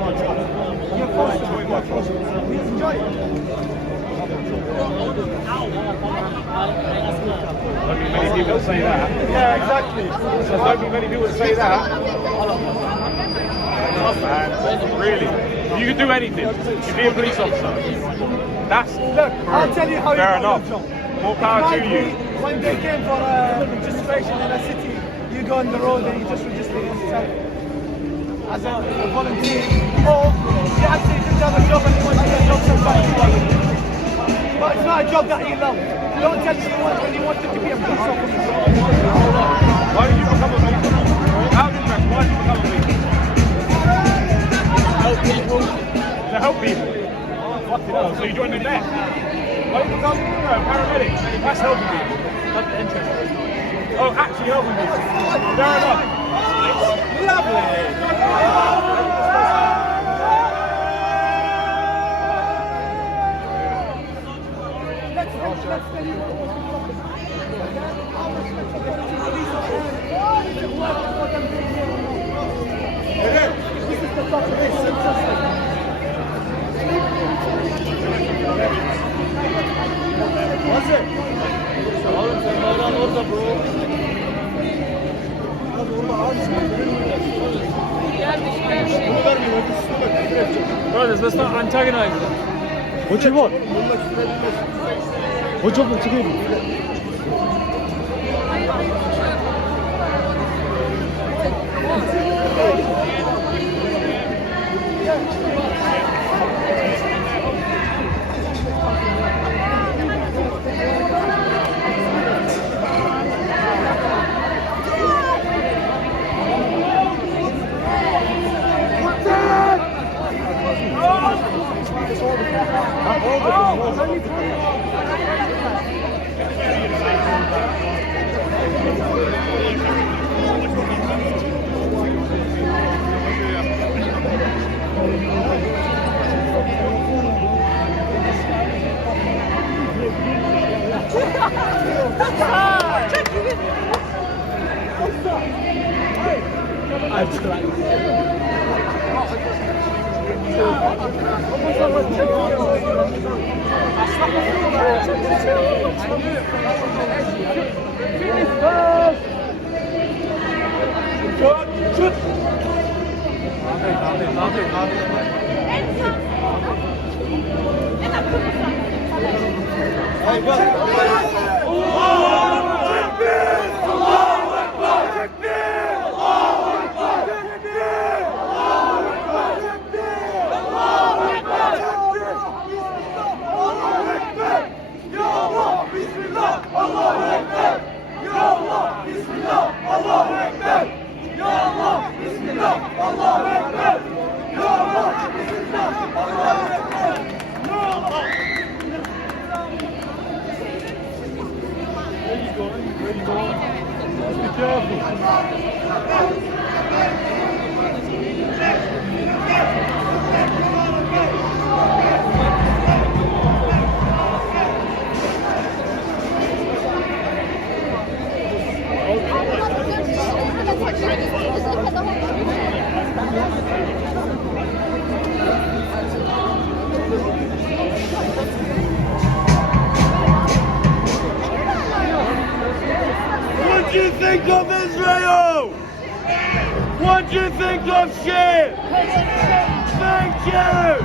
You're forced to enjoy it. Don't be many people that say that. Yeah, exactly. There's don't be many people that say that. Man, really. You can do anything. You be a police officer. That's Look, I'll tell you how fair you got enough. your job. More power to you. When they came for registration in a city, you go on the road and you just register yourself as a volunteer. Or you actually do have a job and you want to get a job sometimes. But it's not a job that you love. Don't tell me you want when you wanted to be a police officer. Why did you become a police officer? Out of interest, why did you become a police officer? Help people. To help people. Fucking hell. So you joined the net. Why did you become a paramedic? That's helping people. That's the interest. Oh, actually helping people. Fair enough. Lovely. Brothers, let's not antagonize them. What do you want? What job to do? What do you think of Israel? What do you think of shit? Thank you!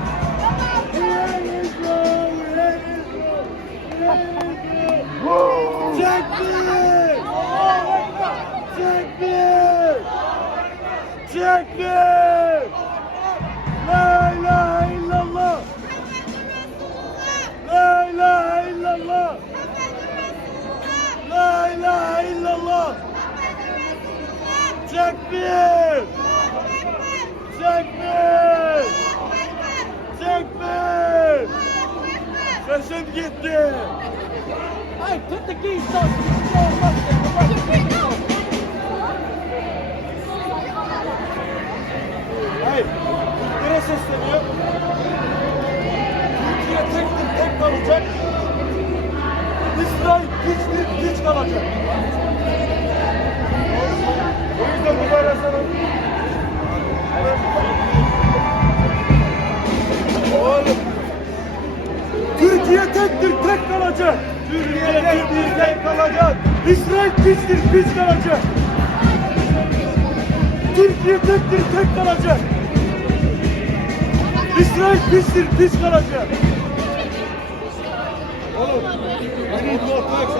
Takbir! Takbir! Takbir! La ilahe illallah! La ilahe illallah! La ilahe illallah! Takbir! Takbir! Takbir! Sesim gitti! Hey, put the geese on. Hey, Türkiye'ye sesleniyor. Türkiye tek kalacak. İsrail hiç kalacak. O yüzden bu arasana. Türktür, tek kalacak. Türkiye Türktür, tek kalacak. İsrail pistir, pis kalacak. Türkiye Türktür, tek kalacak. İsrail pistir, pis kalacak. Oğlum, I need more flags.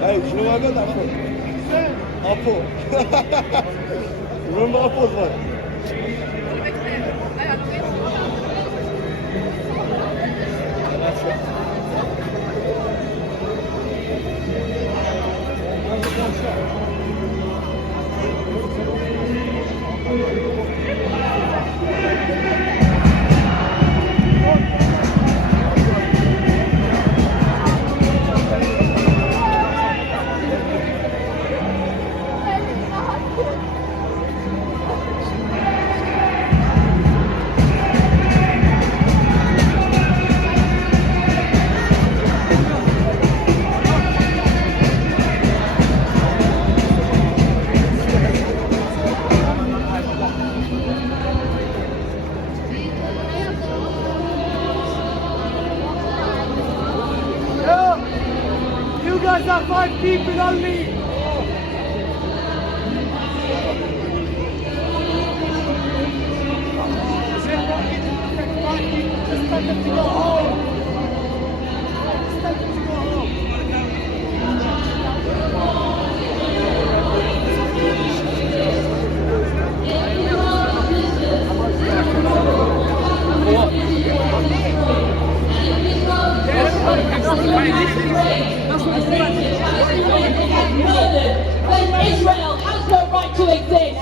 Hey, you know what I got that from? Apple. Remember apples, man? You guys are 5 people only. Israel has no right to exist.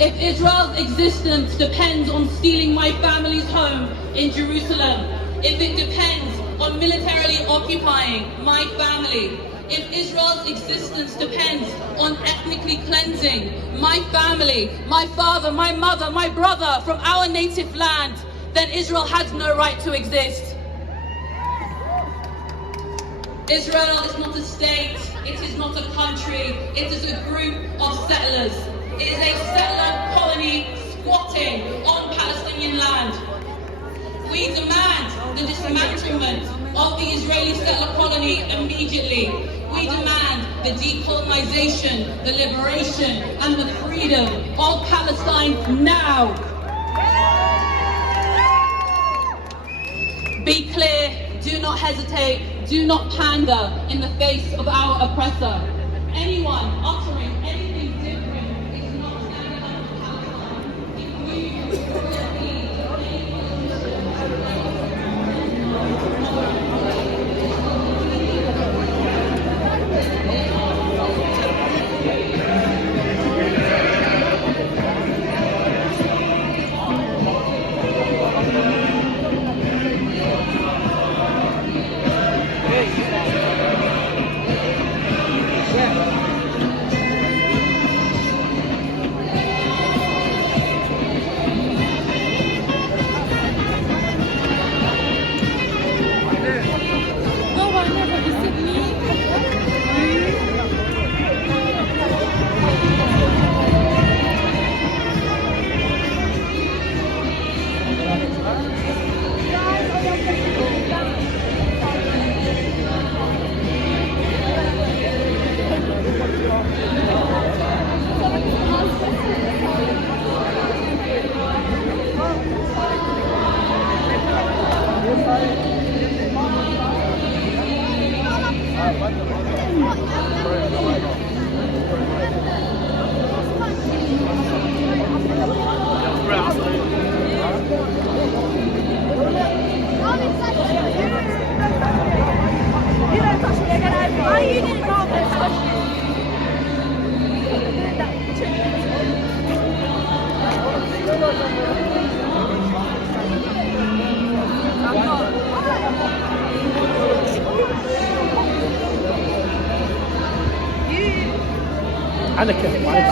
If Israel's existence depends on stealing my family's home in Jerusalem, if it depends on militarily occupying my family, if Israel's existence depends on ethnically cleansing my family, my father, my mother, my brother from our native land, then Israel has no right to exist. Israel is not a state, it is not a country, it is a group of settlers. It is a settler colony squatting on Palestinian land. We demand the dismantlement of the Israeli settler colony immediately. We demand the decolonization, the liberation, and the freedom of Palestine now. Be clear, do not hesitate, do not pander in the face of our oppressor. Anyone uttering anything different is not standing up for Palestine. If we على كيف على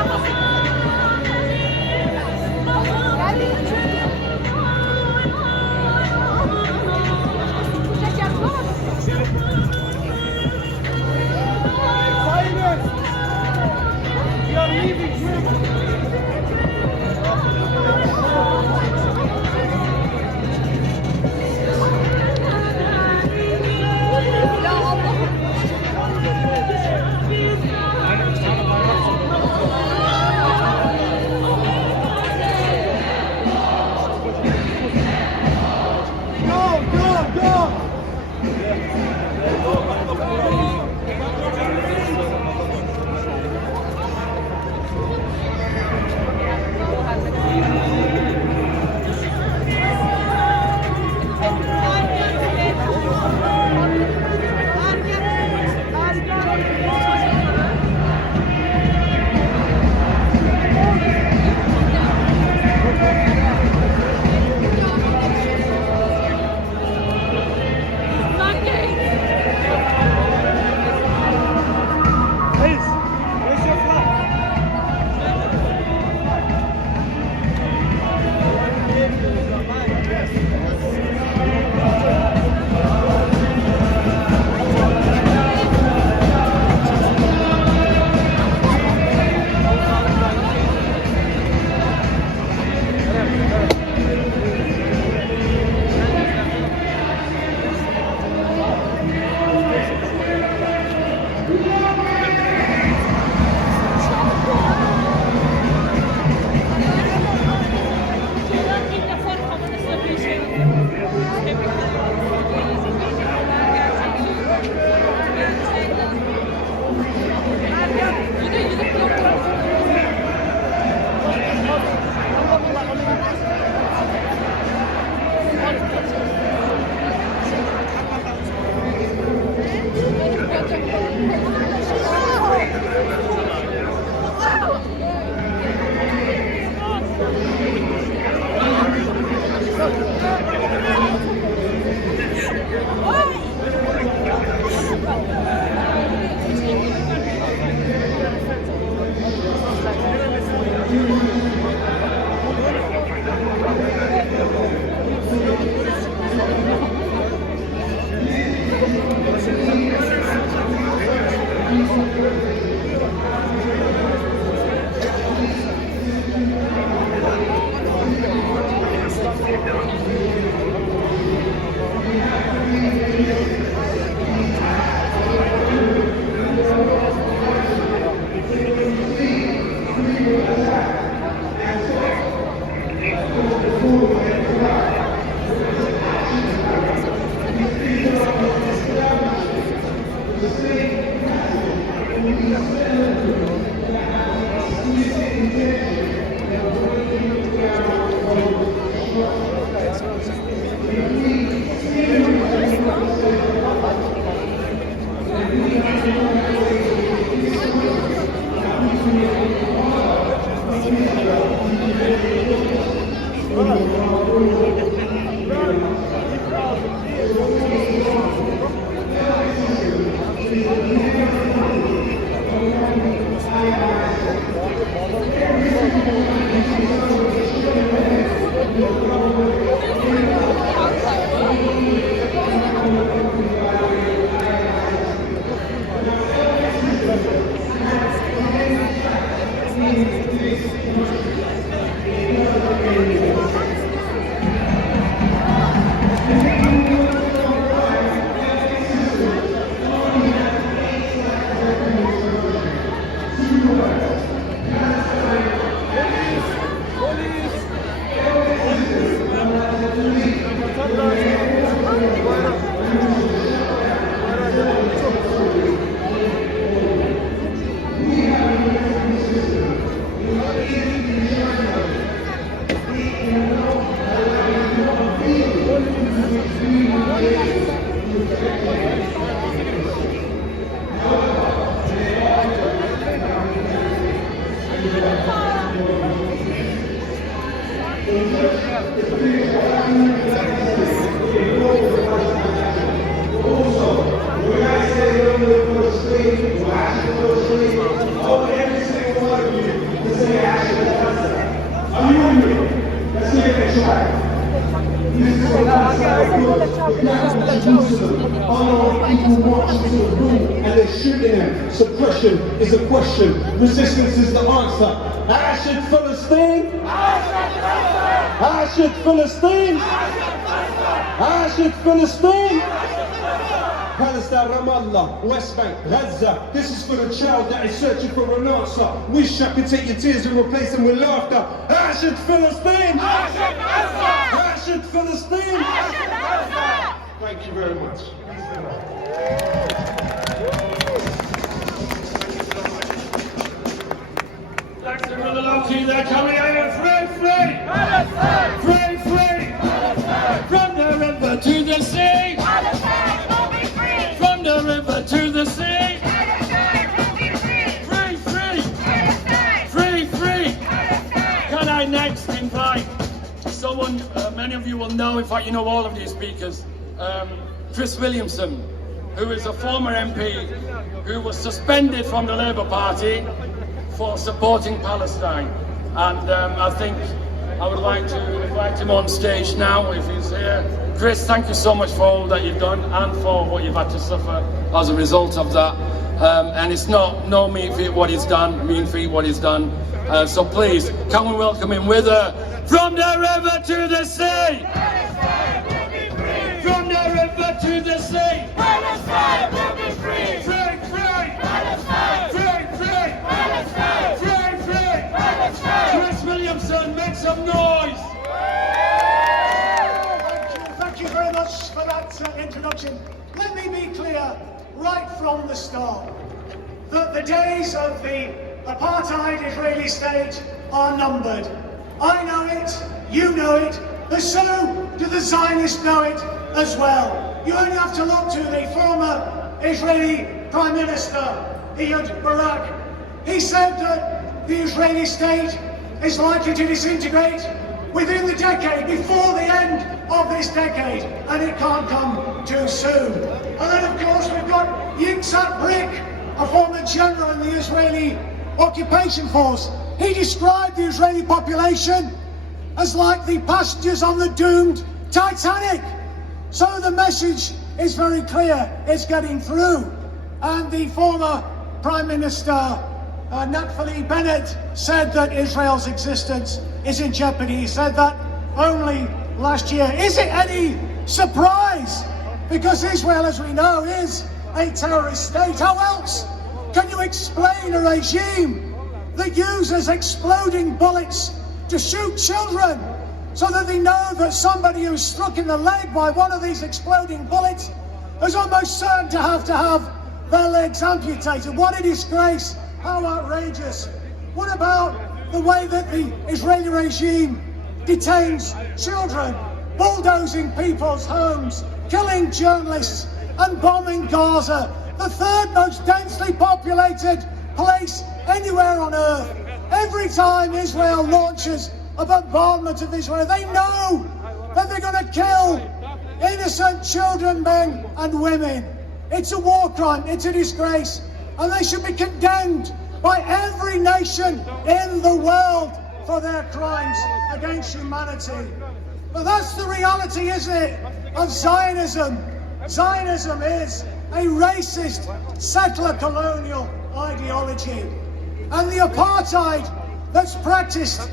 Yapmasın. Suppression is a question, resistance is the answer. Ashid Palestine! Ashid Palestine! Ashid Palestine! Palestine, Ramallah, West Bank, Gaza. This is for the child that is searching for an answer. Wish I could take your tears and replace them with laughter. Ashid Palestine! Ashid Palestine! Thank you very much. Thanks to the long team there coming over. Free! From the river to the sea! From the river to the sea! Free! Can I next invite someone, many of you will know, in fact you know all of these speakers, Chris Williamson, who is a former MP who was suspended from the Labour Party for supporting Palestine, and I think I would like to invite him on stage now if he's here. Chris, thank you so much for all that you've done and for what you've had to suffer as a result of that. And it's no mean feat what he's done, so please, can we welcome him with from the river to the sea! From the river to the sea! Palestine will be free! Free! Chris Williamson, make some noise! Thank you very much for that introduction. Let me be clear right from the start that the days of the apartheid Israeli state are numbered. I know it, you know it, but so do the Zionists know it as well. You only have to look to the former Israeli Prime Minister, Ehud Barak. He said that the Israeli state is likely to disintegrate within the decade, before the end of this decade, and it can't come too soon. And then of course we've got Yitzhak Brik, a former general in the Israeli occupation force. He described the Israeli population as like the passengers on the doomed Titanic. So the message is very clear, it's getting through. And the former Prime Minister Naftali Bennett said that Israel's existence is in jeopardy. He said that only last year. Is it any surprise? Because Israel, as we know, is a terrorist state. How else can you explain a regime that uses exploding bullets to shoot children so that they know that somebody who's struck in the leg by one of these exploding bullets is almost certain to have their legs amputated? What a disgrace! How outrageous! What about the way that the Israeli regime detains children, bulldozing people's homes, killing journalists and bombing Gaza, the third most densely populated place anywhere on earth? Every time Israel launches a bombardment of Israel. They know that they're going to kill innocent children, men and women. It's a war crime, it's a disgrace, and they should be condemned by every nation in the world for their crimes against humanity. But that's the reality, isn't it, of Zionism. Zionism is a racist, settler colonial ideology. And the apartheid that's practiced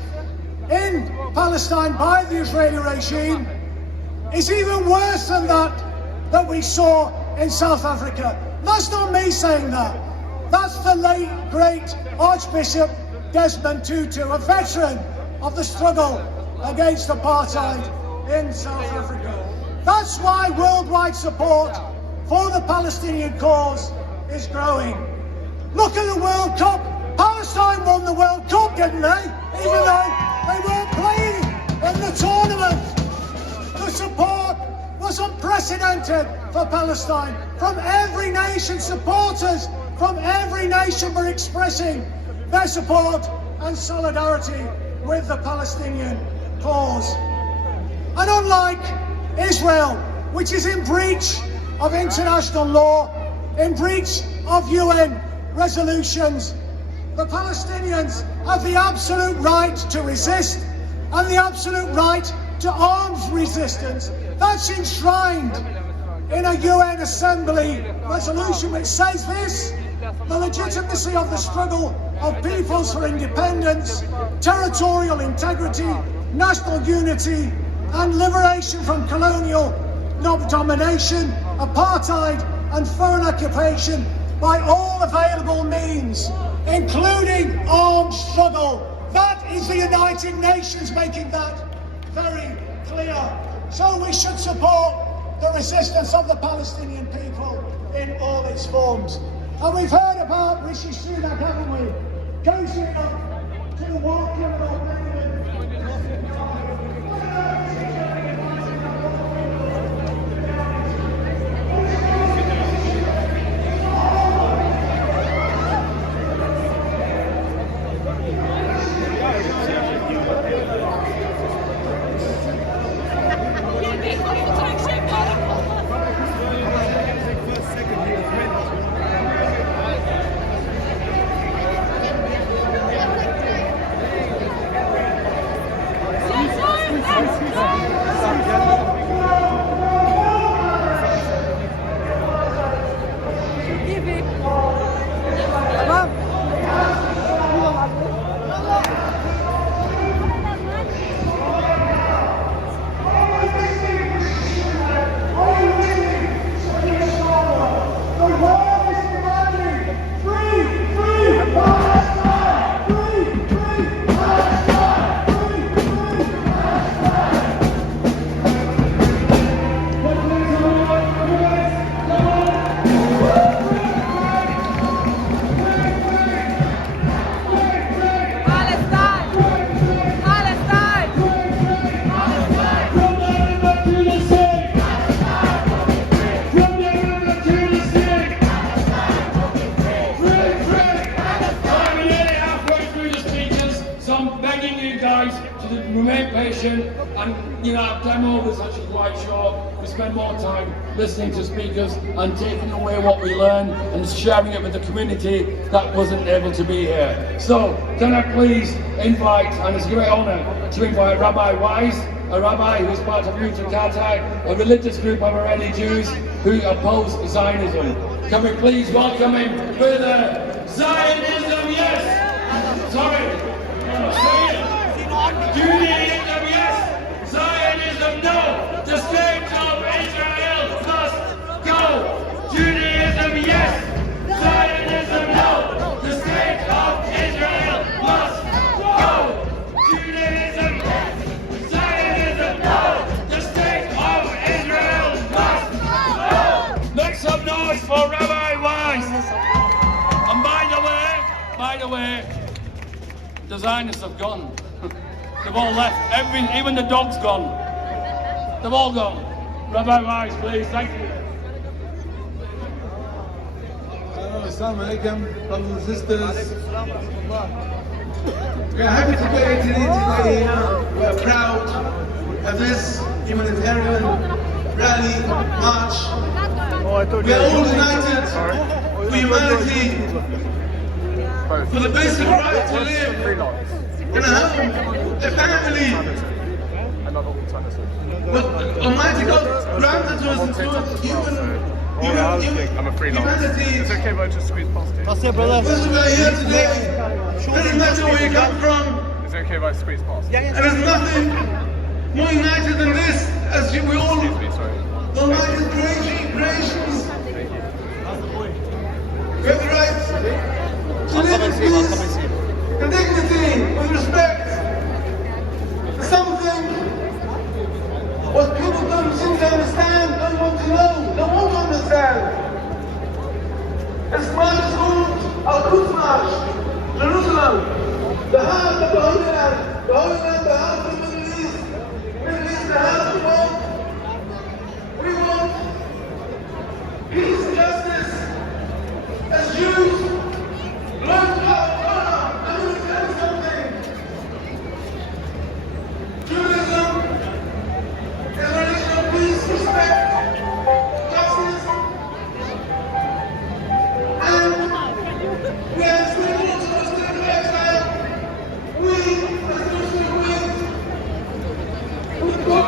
in Palestine by the Israeli regime is even worse than that we saw in South Africa. That's not me saying that. That's the late, great Archbishop Desmond Tutu, a veteran of the struggle against apartheid in South Africa. That's why worldwide support for the Palestinian cause is growing. Look at the World Cup. Palestine won the World Cup, didn't they? Even though they weren't playing in the tournament. The support was unprecedented for Palestine. From every nation, supporters from every nation were expressing their support and solidarity with the Palestinian cause. And unlike Israel, which is in breach of international law, in breach of UN resolutions, the Palestinians have the absolute right to resist and the absolute right to arms resistance. That's enshrined in a UN Assembly resolution which says this: the legitimacy of the struggle of peoples for independence, territorial integrity, national unity, and liberation from colonial domination, apartheid, and foreign occupation by all available means, including armed struggle. That is the United Nations making that very clear. So we should support the resistance of the Palestinian people in all its forms. And we've heard about Rishi Sunak, haven't we? Cozying up to walking on remain patient, and our demo was actually quite short. We spent more time listening to speakers and taking away what we learned and sharing it with the community that wasn't able to be here. So can I please invite, and it's a great honour to invite Rabbi Wise, a rabbi who is part of Utah, a religious group of Iranian Jews who oppose Zionism. Can we please welcome him with a Zionism, yes! Sorry. Judaism, yes. Zionism, no. The state of Israel must go. Judaism, yes. Zionism, no. The state of Israel must go. Judaism, yes. Zionism, no. The state of Israel must go. Make some noise for Rabbi Wise. And by the way, the Zionists have gone. They've all left. Even the dog's gone. They've all gone. Rabbi Wise, please. Thank you. Assalamu alaikum, brothers and sisters. We are happy to be here today. We are proud of this humanitarian rally, march. We are all united for humanity, for the basic right to live in a home, a family. What Almighty God granted to us into human I'm a freelance. humanity. It's okay if I just squeeze past you? That's it, brother. This is why we're here today. Doesn't matter where you come from. Is it okay if I squeeze past? And there's nothing more united than this, as we all, Excuse me, sorry. the Almighty creations. We have the right to live in peace and dignity, with respect. Something what people don't seem to understand, don't want to know, don't want to understand. This march is called Al-Quds March, Jerusalem, the heart of the Holy Land, the heart of the Middle East, the heart of the world. We want peace and justice. As Jews, learn to honor. I'm going to tell you something. Judaism is a religion of peace, respect, justice, and we are still also still in exile. We, as Muslim wings, we go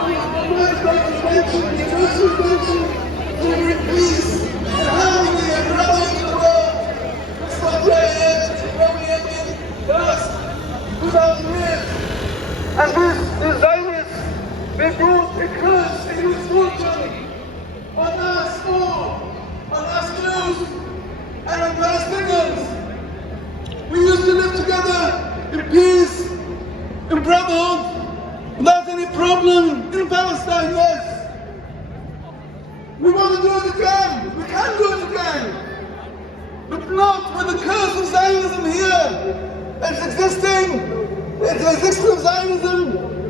to the universal convention to bring peace and harmony and brotherhood to the world. That's what we are here to where we have been the last 2,000 years. And this Zionists, they brought a curse, a misfortune on us all, on us Jews, and on Palestinians. We used to live together in peace, in brotherhood, without any problem in Palestine, yes. We want to do it again, we can do it again, but not with the curse of Zionism here. It's existing. The existence of Zionism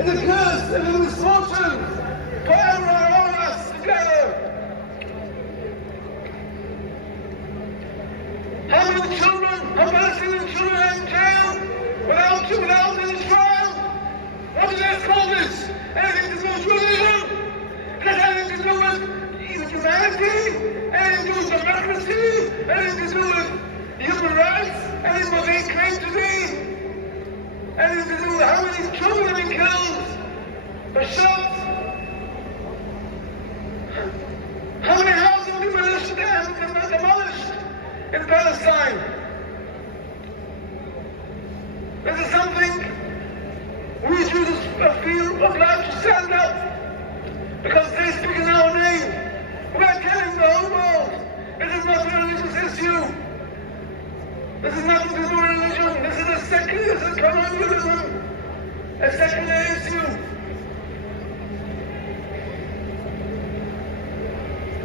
is a curse and a misfortune forever on us together. How many children, how Palestinian children are in jail without any trial? What do they call this? Anything to do with Judaism? It has anything to do with humanity? Anything to do with democracy? Anything to do with human rights? Anything what they claim to be? Anything to do with how many children have been killed or shot? How many houses have been demolished in Palestine? This is something we Jews feel obliged to stand up because they speak in our name. We are telling the whole world this is not a religious issue. This is nothing to do with religion. This is a secular, this is colonialism, a secular issue.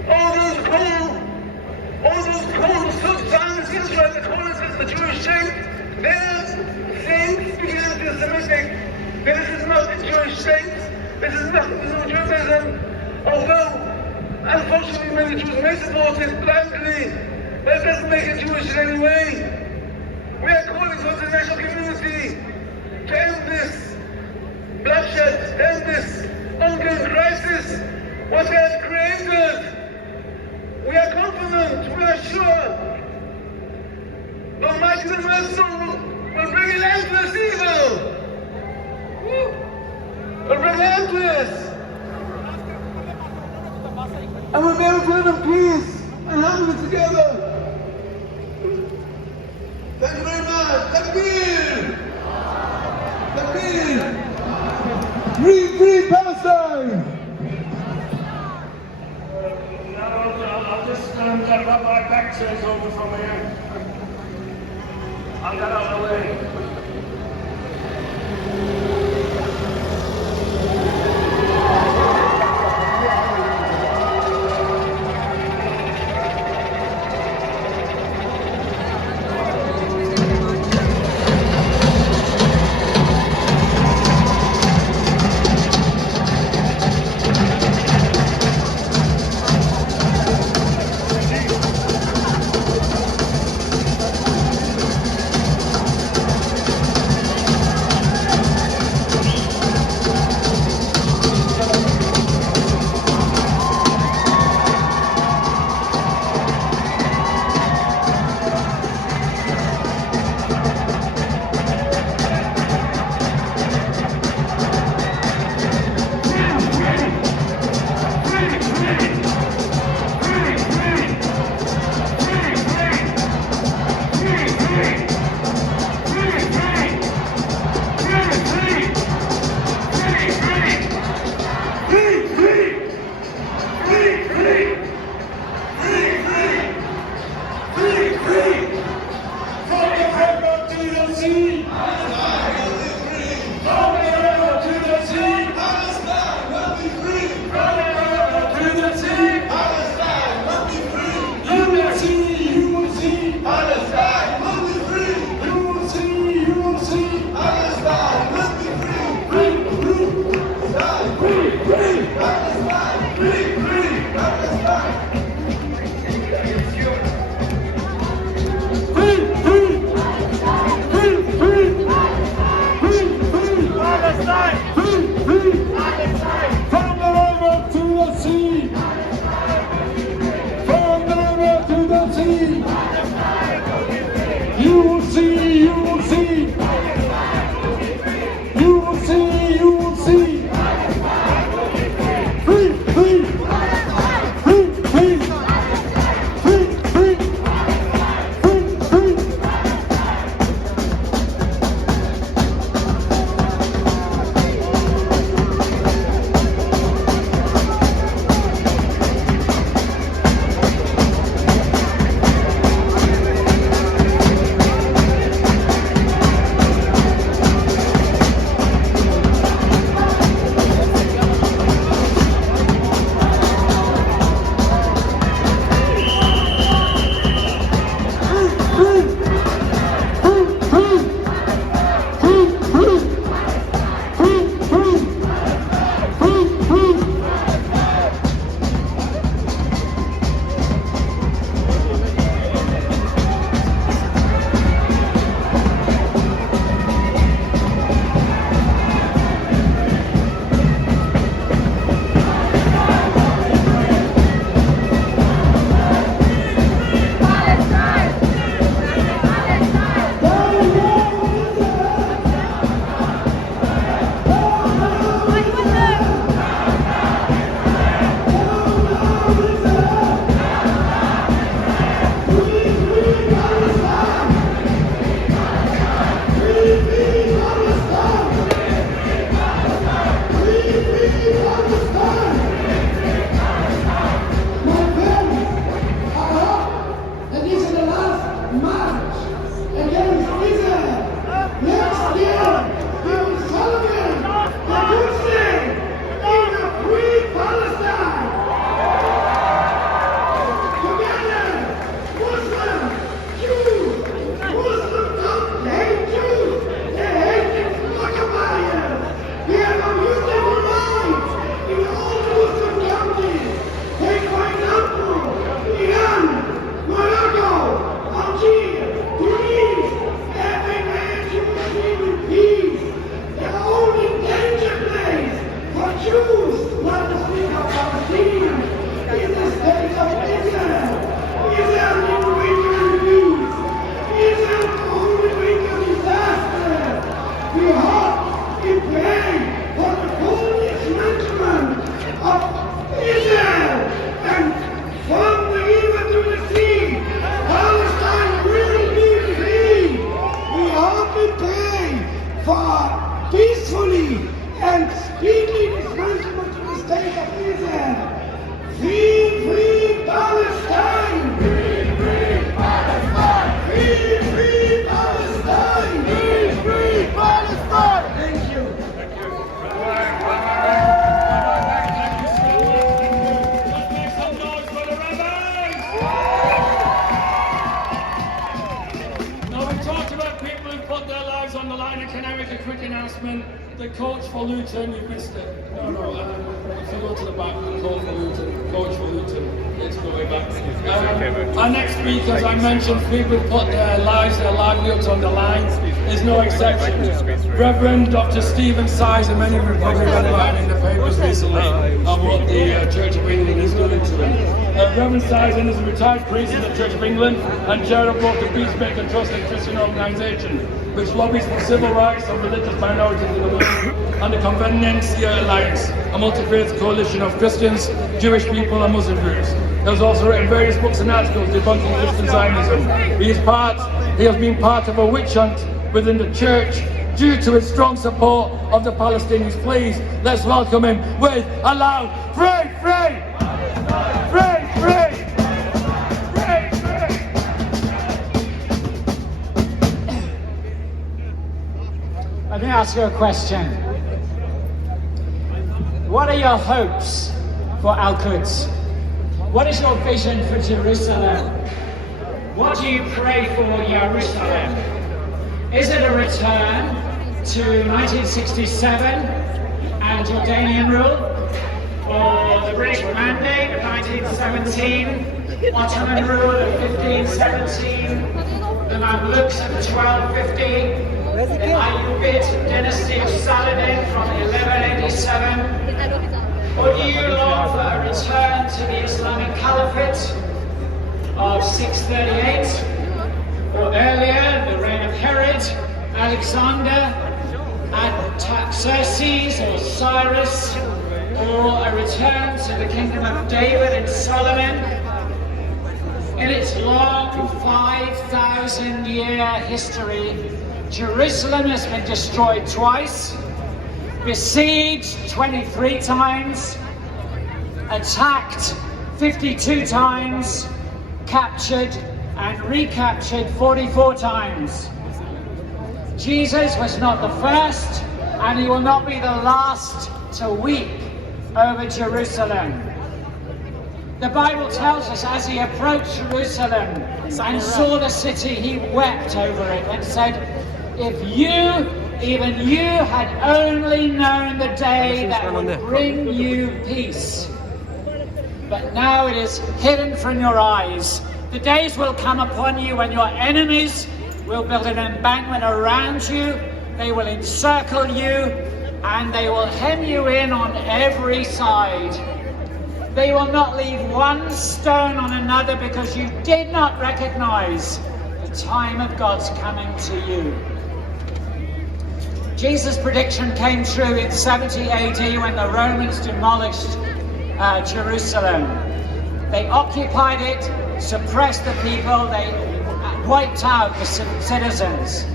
All those cold Zionist Israel, the call the Jewish state, they're saying, speaking anti-Semitic, that this is not a Jewish state, this is nothing to do with Judaism, although, unfortunately, many Jews may support it blindly, that doesn't make it Jewish in any way. We are calling for the international community to end this bloodshed, to end this ongoing crisis, what they have created. We are confident, we are sure, the Almighty and Merciful will bring an end to this evil. Will bring an end to this. And we'll be able to live in peace and harmony together. Thank you very much. Takbir! Takbir! Free Palestine! I'll just get my back chairs over from here. I'll get out of the way. Luton, you missed it. No, if you go to the back, call for Luton, coach for Luton, let's go way back. Our next speaker, as I mentioned, people put their lives, their livelihoods on the line. There's no exception. Reverend Dr. Stephen Sizer, many of you probably read about in the papers recently of what the Church of England is doing to him. Reverend Sizer is a retired priest in the Church of England and chair of both the Peacemaker Trust and Christian organisation, which lobbies for civil rights of religious minorities in the world, and the Conveniencia Alliance, a multi-faith coalition of Christians, Jewish people and Muslim groups. He has also written various books and articles debunking Christian Zionism. He has been part of a witch hunt within the church due to his strong support of the Palestinians. Please, let's welcome him with a loud free, free, free, free, free, free. Let me ask you a question. What are your hopes for Al-Quds? What is your vision for Jerusalem? What do you pray for Jerusalem? Is it a return to 1967 and Jordanian rule? Or the British Mandate of 1917, Ottoman rule of 1517, the Mamluks of 1250, the Ayyubid dynasty of Saladin from 1187? Or do you long for a return to the Islamic Caliphate of 638? Or earlier, the reign of Herod, Alexander, Artaxerxes or Cyrus, or a return to the kingdom of David and Solomon? In its long 5,000-year history, Jerusalem has been destroyed twice, besieged 23 times, attacked 52 times, captured and recaptured 44 times. Jesus was not the first, and he will not be the last to weep over Jerusalem. The Bible tells us as he approached Jerusalem and saw the city, he wept over it and said, if you, even you, had only known the day that would bring you peace. But now it is hidden from your eyes. The days will come upon you when your enemies will build an embankment around you, they will encircle you, and they will hem you in on every side. They will not leave one stone on another because you did not recognize the time of God's coming to you. Jesus' prediction came true in 70 AD when the Romans demolished Jerusalem. They occupied it, suppressed the people, they wiped out the citizens.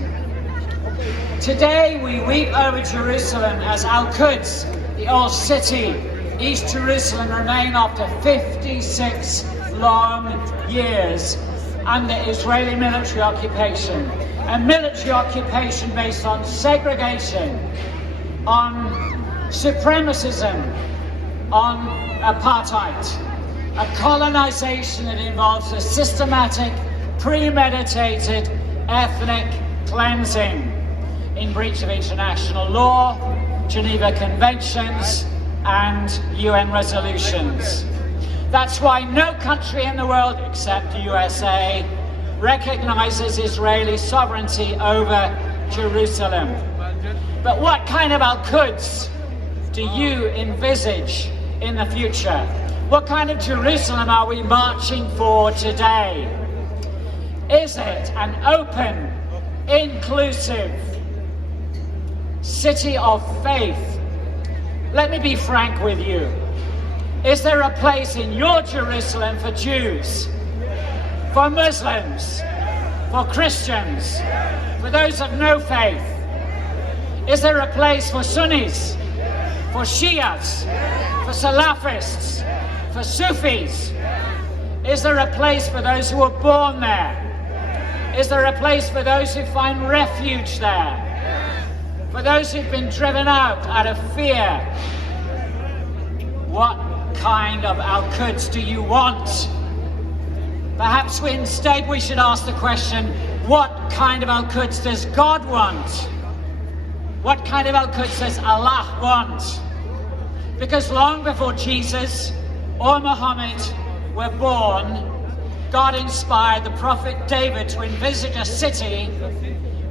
Today we weep over Jerusalem as Al-Quds, the old city, East Jerusalem, remain after 56 long years under Israeli military occupation. A military occupation based on segregation, on supremacism, on apartheid. A colonization that involves a systematic, premeditated ethnic cleansing in breach of international law, Geneva Conventions, and UN resolutions. That's why no country in the world except the USA recognizes Israeli sovereignty over Jerusalem. But what kind of Al-Quds do you envisage in the future? What kind of Jerusalem are we marching for today? Is it an open, inclusive city of faith? Let me be frank with you. Is there a place in your Jerusalem for Jews, for Muslims, for Christians, for those of no faith? Is there a place for Sunnis, for Shias, for Salafists, for Sufis? Is there a place for those who were born there? Is there a place for those who find refuge there? For those who've been driven out of fear? What kind of Al-Quds do you want? Perhaps instead we should ask the question, what kind of Al-Quds does God want? What kind of Al-Quds does Allah want? Because long before Jesus or Muhammad were born, God inspired the prophet David to envisage a city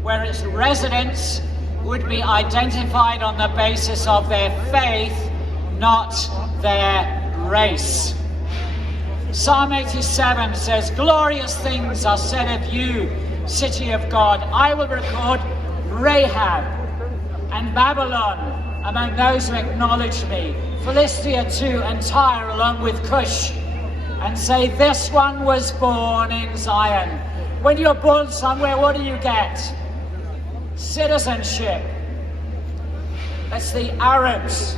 where its residents would be identified on the basis of their faith, not their race. Psalm 87 says, "Glorious things are said of you, city of God. I will record Rahab and Babylon among those who acknowledge me, Philistia too, and Tyre along with Cush, and say, this one was born in Zion." When you're born somewhere, what do you get? Citizenship. That's the Arabs,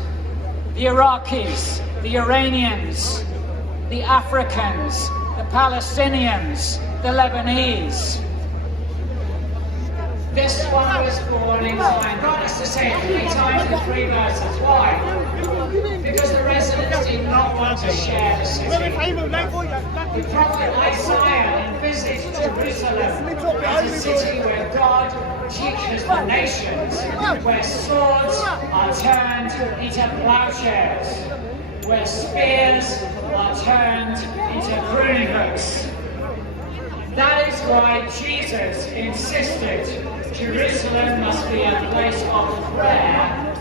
the Iraqis, the Iranians, the Africans, the Palestinians, the Lebanese. This one was born in Zion. God has to say it 3 times in 3 verses. Why? Because the residents did not want to share the city. The prophet Isaiah envisaged Jerusalem as a city where God teaches the nations, where swords are turned into plowshares, where spears are turned into pruning hooks. That is why Jesus insisted Jerusalem must be a place of prayer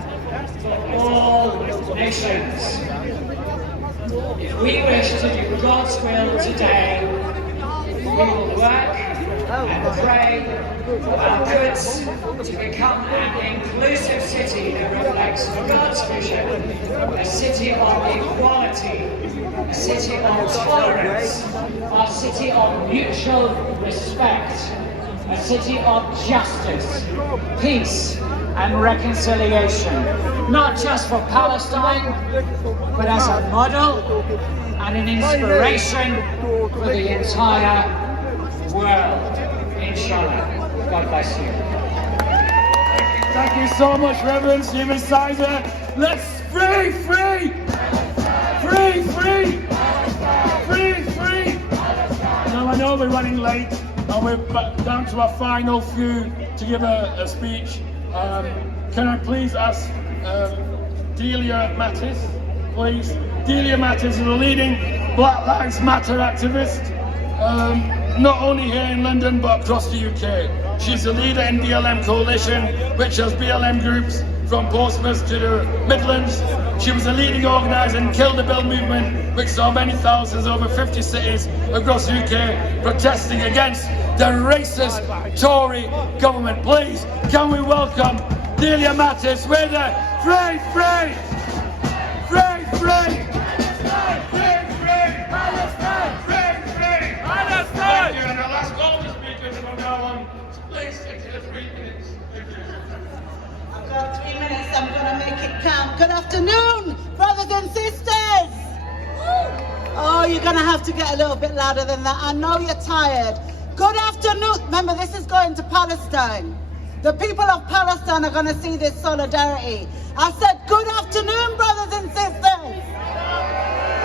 for all nations. If we wish to do God's will today, we will work and pray for our goods to become an inclusive city that reflects God's vision, a city of equality, a city of tolerance, a city of mutual respect, a city of justice, peace, and reconciliation, not just for Palestine, but as a model and an inspiration for the entire world. Inshallah. God bless you. Thank you so much, Reverend Stephen Sizer. Let's free, free! Free, free! Free, free! Now I know we're running late and we're down to our final few to give a speech. Can I please ask Delia Mattis, please? Delia Mattis is a leading Black Lives Matter activist, not only here in London but across the UK. She's a leader in BLM Coalition, which has BLM groups from Portsmouth to the Midlands. She was a leading organiser in Kill the Bill movement, which saw many thousands over 50 cities across the UK protesting against the racist Tory government. Please, can we welcome Delia Mattis with a free, free, free, free, free, free, Palestine, free, free, Palestine. Thank you, and I'll ask all the speakers from now on to please stick to the 3 minutes. I've got 3 minutes, I'm going to make it count. Good afternoon, brothers and sisters. Oh, you're going to have to get a little bit louder than that. I know you're tired. Good afternoon. Remember, this is going to Palestine. The people of Palestine are going to see this solidarity. I said, good afternoon, brothers and sisters.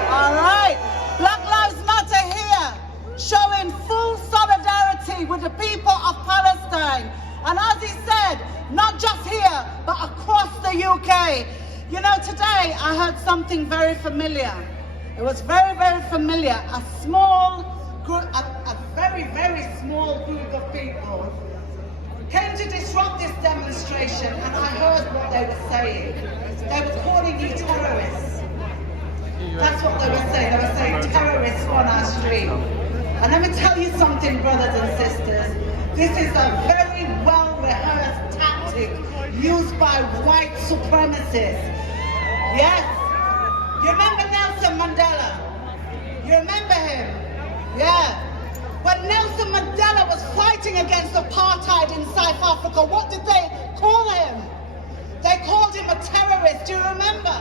All right. Black Lives Matter here, showing full solidarity with the people of Palestine. And as he said, not just here, but across the UK. You know, today I heard something very familiar. It was very, very familiar. A small group, a very, very small group of people came to disrupt this demonstration, and I heard what they were saying. They were calling you terrorists. That's what they were saying. They were saying terrorists on our street. And let me tell you something, brothers and sisters. This is a very well-rehearsed tactic used by white supremacists. Yes. You remember Nelson Mandela? You remember him? Yeah. When Nelson Mandela was fighting against apartheid in South Africa, what did they call him? They called him a terrorist. Do you remember?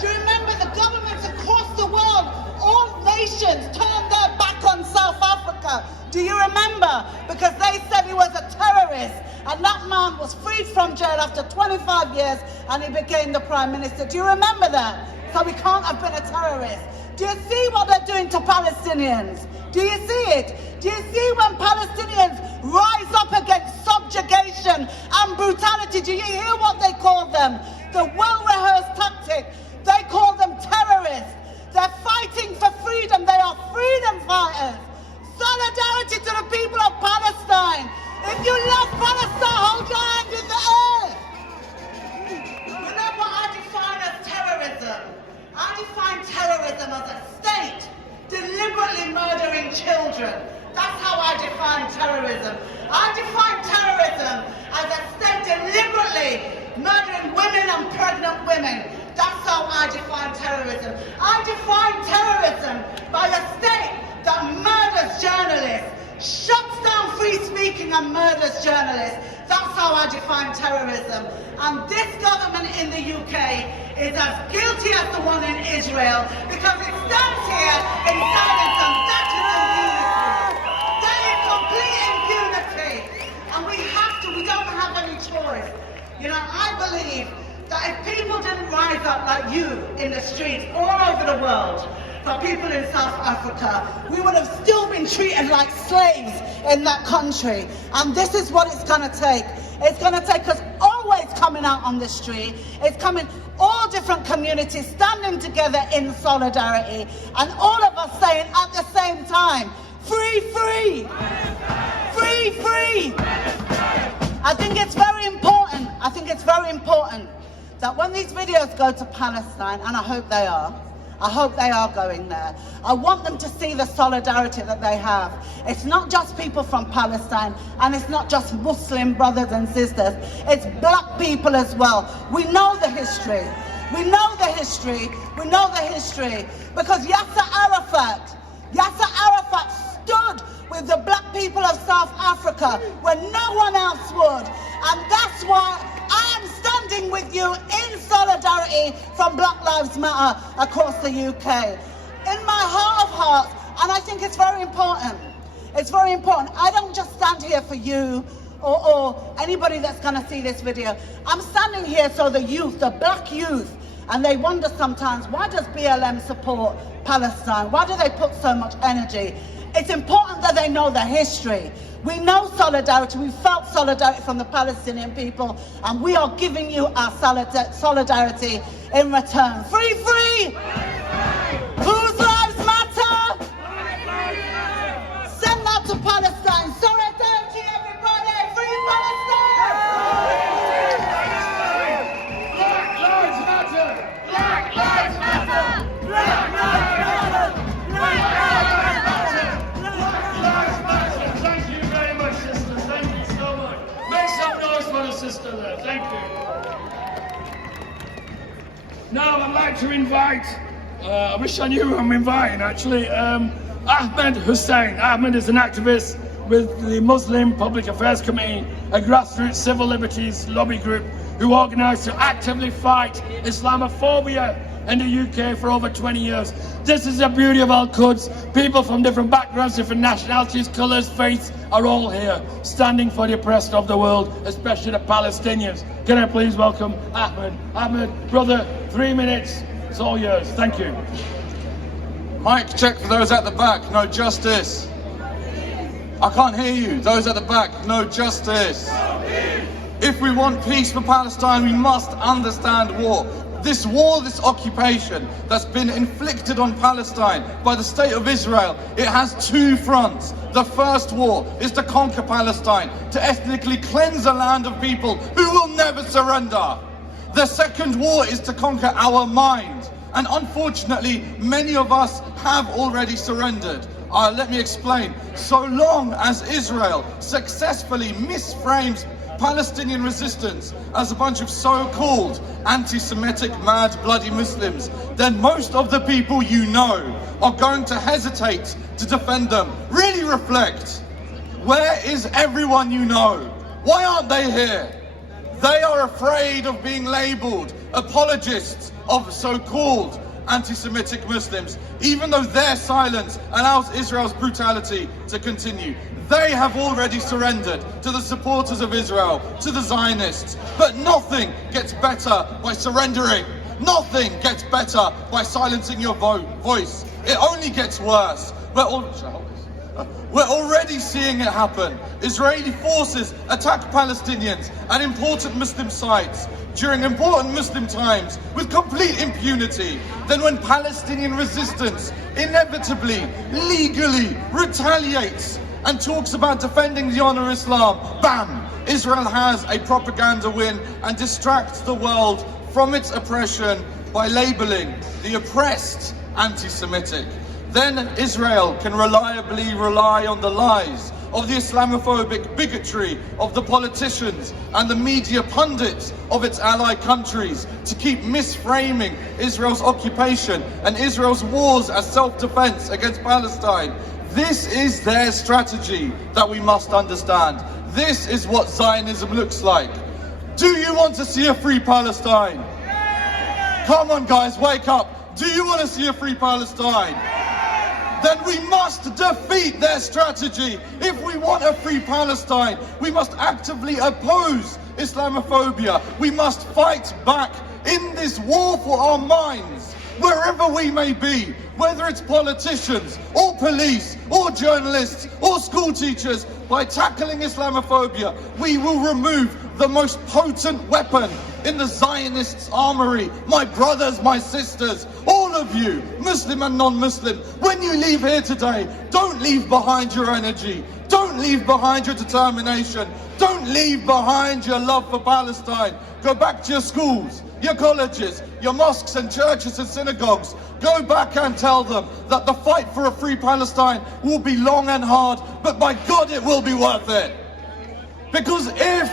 Do you remember the governments across the world, all nations turned their back on South Africa? Do you remember? Because they said he was a terrorist, and that man was freed from jail after 25 years and he became the Prime Minister. Do you remember that? so he can't have been a terrorist. Do you see what they're doing to Palestinians? Do you see it? Do you see when Palestinians rise up against subjugation and brutality? Do you hear what they call them? The well-rehearsed tactic. They call them terrorists. They're fighting for freedom. They are freedom fighters. Solidarity to the people of Palestine. If you love Palestine, hold your hand in the air. You know what I define as terrorism? I define terrorism as a state deliberately murdering children. That's how I define terrorism. I define terrorism as a state deliberately murdering women and pregnant women. That's how I define terrorism. I define terrorism by a state that murders journalists, shuts down free speaking and murders journalists. That's how I define terrorism. And this government in the UK is as guilty as the one in Israel because it stands here in silence, and that is impunity. That is complete impunity. And we don't have any choice. You know, I believe that if people didn't rise up like you in the streets all over the world, for people in South Africa, we would have still been treated like slaves in that country. And this is what it's going to take. It's going to take us always coming out on the street. It's coming, all different communities standing together in solidarity, and all of us saying at the same time, free, free, free, free. I think it's very important. I think it's very important that when these videos go to Palestine, and I hope they are going there. I want them to see the solidarity that they have. It's not just people from Palestine, and it's not just Muslim brothers and sisters. It's black people as well. We know the history. We know the history. We know the history. Because Yasser Arafat stood with the black people of South Africa when no one else would. And that's why I am standing with you in solidarity from Black Lives Matter across the UK. In my heart of hearts, and I think it's very important. It's very important. I don't just stand here for you or anybody that's going to see this video. I'm standing here so the youth, the black youth, and they wonder sometimes, why does BLM support Palestine? Why do they put so much energy? It's important that they know the history. We know solidarity. We felt solidarity from the Palestinian people, and we are giving you our solidarity in return. Free, free! Whose lives matter? Send that to Palestine. Solidarity, everybody! Free Palestine! Black lives matter! Black lives matter! Black lives matter! Black lives matter! Black lives matter! Thank you very much, sisters. Thank you so much. Make some noise for the sister there. Thank you. Now I'd like to invite, I wish I knew who I'm inviting actually, Ahmed Hussein. Ahmed is an activist with the Muslim Public Affairs Committee, a grassroots civil liberties lobby group who organised to actively fight Islamophobia in the UK for over 20 years. This is the beauty of Al-Quds. People from different backgrounds, different nationalities, colours, faiths are all here, standing for the oppressed of the world, especially the Palestinians. Can I please welcome Ahmed? Ahmed, brother, 3 minutes. It's all yours. Thank you. Mic check for those at the back. No justice. I can't hear you. Those at the back. No justice. If we want peace for Palestine, we must understand war. This war, this occupation that's been inflicted on Palestine by the state of Israel, it has two fronts. The first war is to conquer Palestine, to ethnically cleanse a land of people who will never surrender. The second war is to conquer our mind. And unfortunately, many of us have already surrendered. Let me explain. So long as Israel successfully misframes Palestinian resistance as a bunch of so-called anti-Semitic, mad, bloody Muslims, then most of the people you know are going to hesitate to defend them. Really reflect. Where is everyone you know? Why aren't they here? They are afraid of being labelled apologists of so-called anti-Semitic Muslims, even though their silence allows Israel's brutality to continue. They have already surrendered to the supporters of Israel, to the Zionists. But nothing gets better by surrendering. Nothing gets better by silencing your voice. It only gets worse. We're already seeing it happen. Israeli forces attack Palestinians and important Muslim sites during important Muslim times with complete impunity. Then when Palestinian resistance inevitably, legally retaliates and talks about defending the honor of Islam, bam! Israel has a propaganda win and distracts the world from its oppression by labeling the oppressed anti-Semitic. Then Israel can reliably rely on the lies of the Islamophobic bigotry of the politicians and the media pundits of its ally countries to keep misframing Israel's occupation and Israel's wars as self-defense against Palestine. This is their strategy that we must understand. This is what Zionism looks like. Do you want to see a free Palestine? Come on guys, wake up. Do you want to see a free Palestine? Then we must defeat their strategy. If we want a free Palestine, we must actively oppose Islamophobia. We must fight back in this war for our minds, wherever we may be, whether it's politicians or police or journalists or school teachers. By tackling Islamophobia, we will remove the most potent weapon in the Zionists' armory. My brothers, my sisters, all of you, Muslim and non-Muslim, when you leave here today, don't leave behind your energy. Don't leave behind your determination. Don't leave behind your love for Palestine. Go back to your schools, your colleges, your mosques and churches and synagogues. Go back and tell them that the fight for a free Palestine will be long and hard, but by God it will be worth it. Because if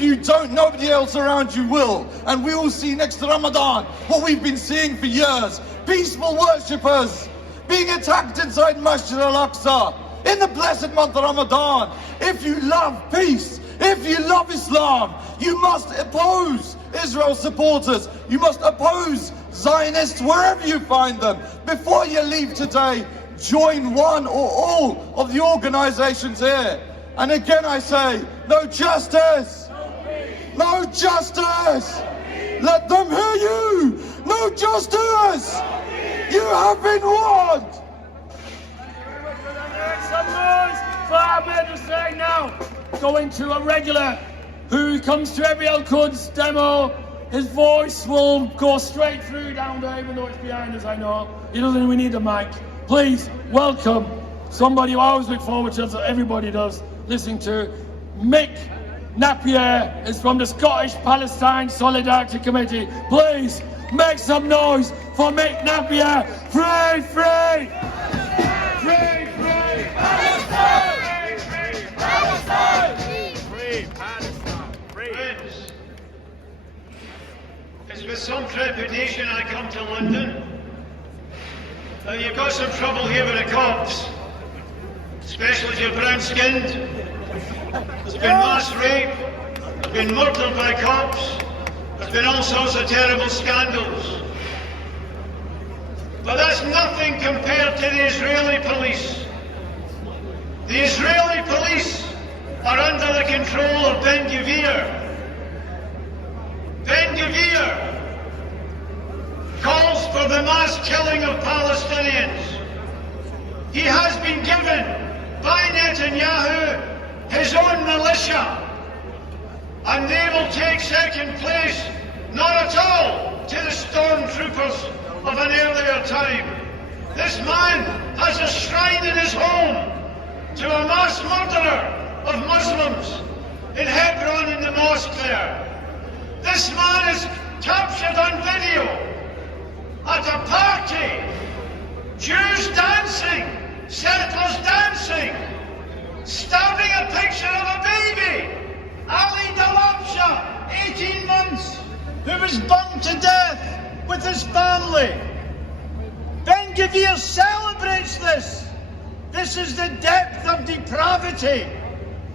you don't, nobody else around you will. And we will see next Ramadan what we've been seeing for years. Peaceful worshippers being attacked inside Masjid al-Aqsa in the blessed month of Ramadan. If you love peace, if you love Islam, you must oppose Israel's supporters. You must oppose Zionists wherever you find them. Before you leave today, join one or all of the organizations here. And again I say, no justice! No justice! Let them hear you! No justice! You have been warned! Some noise for Ahmed Hussein now. Going to a regular who comes to every Al-Quds demo. His voice will go straight through down there, even though it's behind us, I know. He doesn't even need a mic. Please, welcome somebody who I always look forward to, as everybody does, listening to. Mick Napier is from the Scottish Palestine Solidarity Committee. Please, make some noise for Mick Napier. Free, free! Free, free! Palestine! Free, free! Palestine! Free, Palestine! Free! Friends, it's with some trepidation I come to London. And you've got some trouble here with the cops, especially if you're brown-skinned. There's been mass rape, there's been murder by cops, there's been all sorts of terrible scandals. But that's nothing compared to the Israeli police. The Israeli police are under the control of Ben-Gvir. Ben-Gvir calls for the mass killing of Palestinians. He has been given by Netanyahu his own militia, and they will take second place, not at all to the stormtroopers of an earlier time. This man has a shrine in his home to a mass murderer of Muslims in Hebron in the mosque there. This man is captured on video at a party, Jews dancing, settlers dancing, stabbing a picture of a baby, Ali Dawabsha, 18 months, who was burned to death with his family. Ben-Gvir celebrates this. This is the depth of depravity.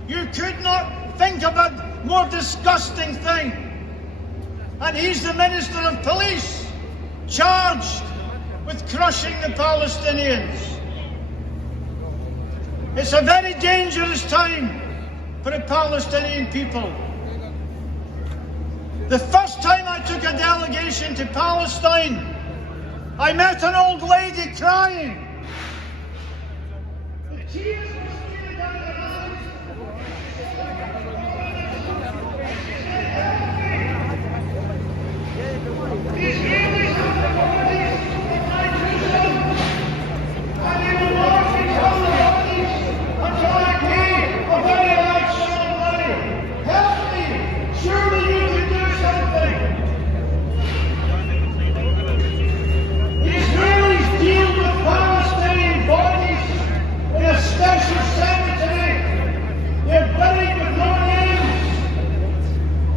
You could not think of a more disgusting thing. And he's the Minister of Police, charged with crushing the Palestinians. It's a very dangerous time for the Palestinian people. The first time I took a delegation to Palestine, I met an old lady crying. The tears were streaming down her eyes. The Israelis have the bodies of my two sons, and they will not return the bodies until I pay a very large sum of money. Help me! Surely you can do something! The Israelis deal with Palestinian bodies in a special cemetery. They're buried with no names.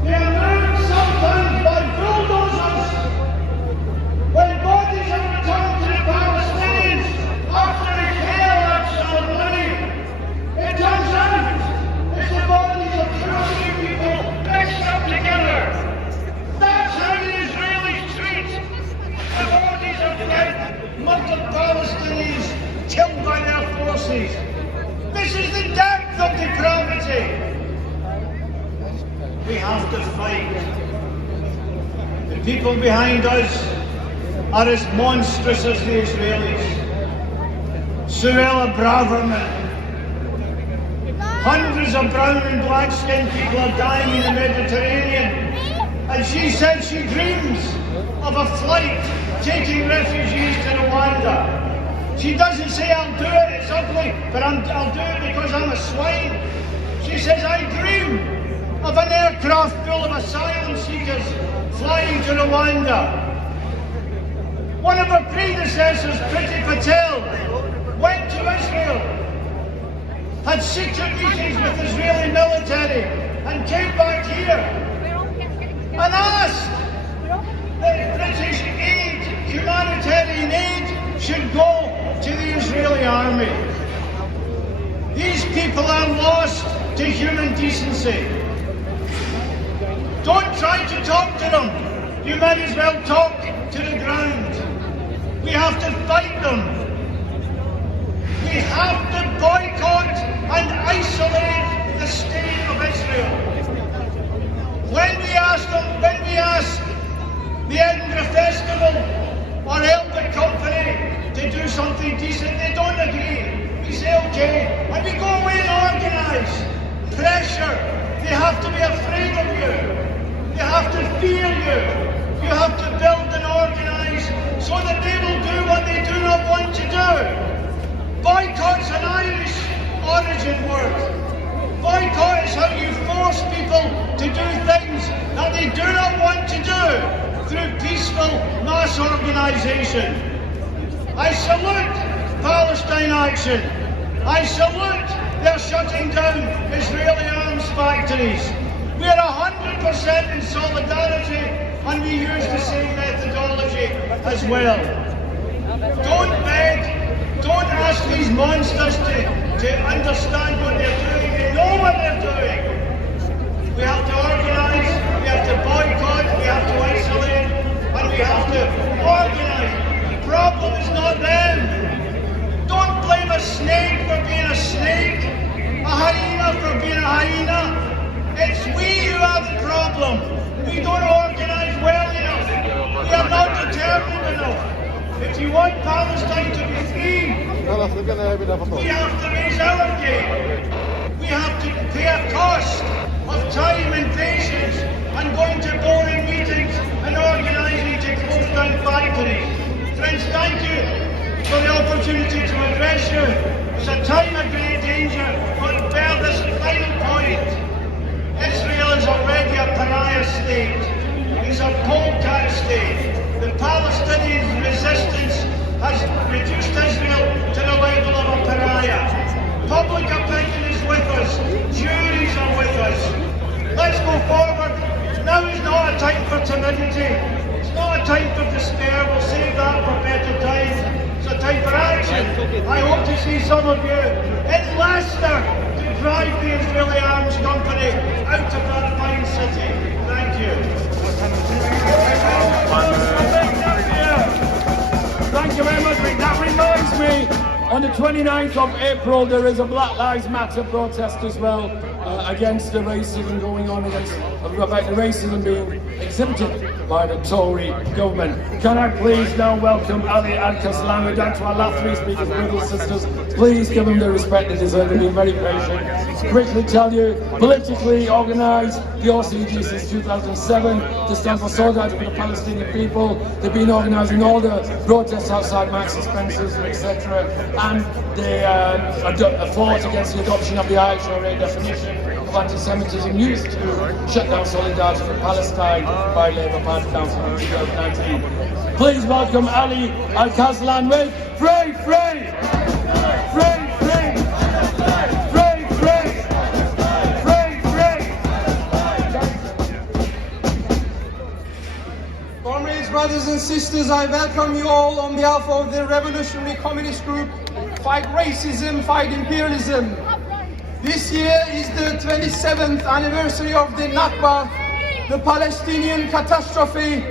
They are moved sometimes by bulldozers. When bodies are returned to the Palestinians after they pay a large sum of money, it turns out it's the bodies of two people mixed up together. That's how the Israelis treat the bodies of dead Muslim Palestinians killed by their forces. This is the depth of depravity. We have to fight. The people behind us are as monstrous as the Israelis. Suella Braverman. Hundreds of brown and black-skinned people are dying in the Mediterranean. And she said she dreams of a flight taking refugees to Rwanda. She doesn't say, I'll do it, it's ugly, but I'll do it because I'm a swine. She says, I dream of an aircraft full of asylum seekers flying to Rwanda. One of her predecessors, Priti Patel, went to Israel, had secret meetings with Israeli military, and came back here and asked that British aid, humanitarian aid, should go to the Israeli army. These people are lost to human decency. Don't try to talk to them. You might as well talk to the ground. We have to fight them. We have to boycott and isolate the state of Israel. When we ask the Edinburgh Festival or help the company to do something decent, they don't agree. We say okay, and we go away and organise. Pressure. They have to be afraid of you. They have to fear you. You have to build and organise so that they will do what they do not want to do. Boycott's an Irish origin word. Boycott is how you force people to do things that they do not want to do through peaceful mass organisation. I salute Palestine Action. I salute their shutting down Israeli arms factories. We are 100% in solidarity, and we use the same methodology as well. Don't beg, don't ask these monsters to understand what they're doing. They know what they're doing. We have to organise, we have to boycott, we have to isolate, and we have to organise. The problem is not them. Don't blame a snake for being a snake, a hyena for being a hyena. It's we who are the problem. We don't organise well enough. We are not determined enough. If you want Palestine to be free, we have to raise our game. We have to pay a cost of time and patience and going to boring meetings and organising to close down factories. Friends, thank you for the opportunity to address you. It's a time of great danger, but bear this final point. Israel is already a pariah state. It's a polecat state. The Palestinian resistance has reduced Israel to the level of a pariah. Public opinion is with us. Juries are with us. Let's go forward. Now is not a time for timidity. It's not a time for despair. We'll save that for better times. It's a time for action. I hope to see some of you in Leicester to drive the Israeli arms company out of that fine city. Thank you. Thank you very much, Rick. That reminds me, on the 29th of April, there is a Black Lives Matter protest as well against the racism going on, about the racism being exhibited by the Tory government. Can I please now welcome Ali Al-Kaslan. We're down to our last three speakers, brothers and sisters. Please give them the respect they deserve. They've been very patient. Quickly tell you, politically organised, the OCG since 2007 to stand for solidarity with the Palestinian people. They've been organising all the protests outside Marks and Spencer's, etc. And they fought against the adoption of the IHRA definition of anti-Semitism used to shut down solidarity for Palestine by Labour Party Council in 2019. Please welcome Ali Al-Kaslan with Free, Free! Free, Free! Free, Free! Free, Free! Comrades, brothers and sisters, I welcome you all on behalf of the Revolutionary Communist Group. Fight racism, fight imperialism. This year is the 27th anniversary of the Nakba, the Palestinian catastrophe.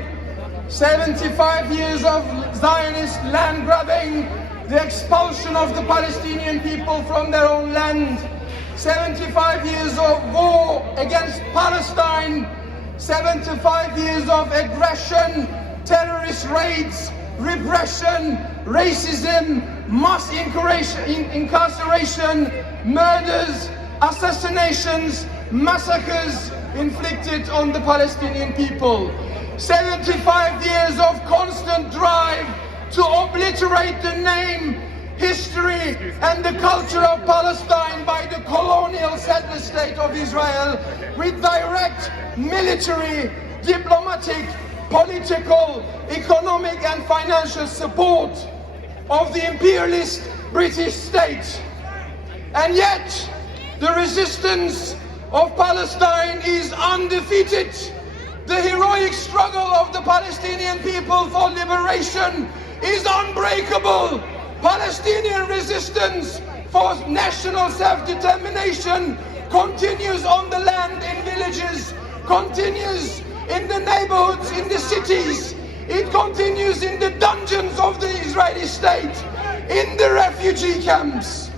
75 years of Zionist land grabbing, the expulsion of the Palestinian people from their own land. 75 years of war against Palestine. 75 years of aggression, terrorist raids, repression, racism, mass incarceration, murders, assassinations, massacres inflicted on the Palestinian people. 75 years of constant drive to obliterate the name, history and the culture of Palestine by the colonial settler state of Israel with direct military, diplomatic, political, economic and financial support of the imperialist British state. And yet, the resistance of Palestine is undefeated. The heroic struggle of the Palestinian people for liberation is unbreakable. Palestinian resistance for national self-determination continues on the land, in villages, continues in the neighborhoods, in the cities. It continues in the dungeons of the Israeli state, in the refugee camps.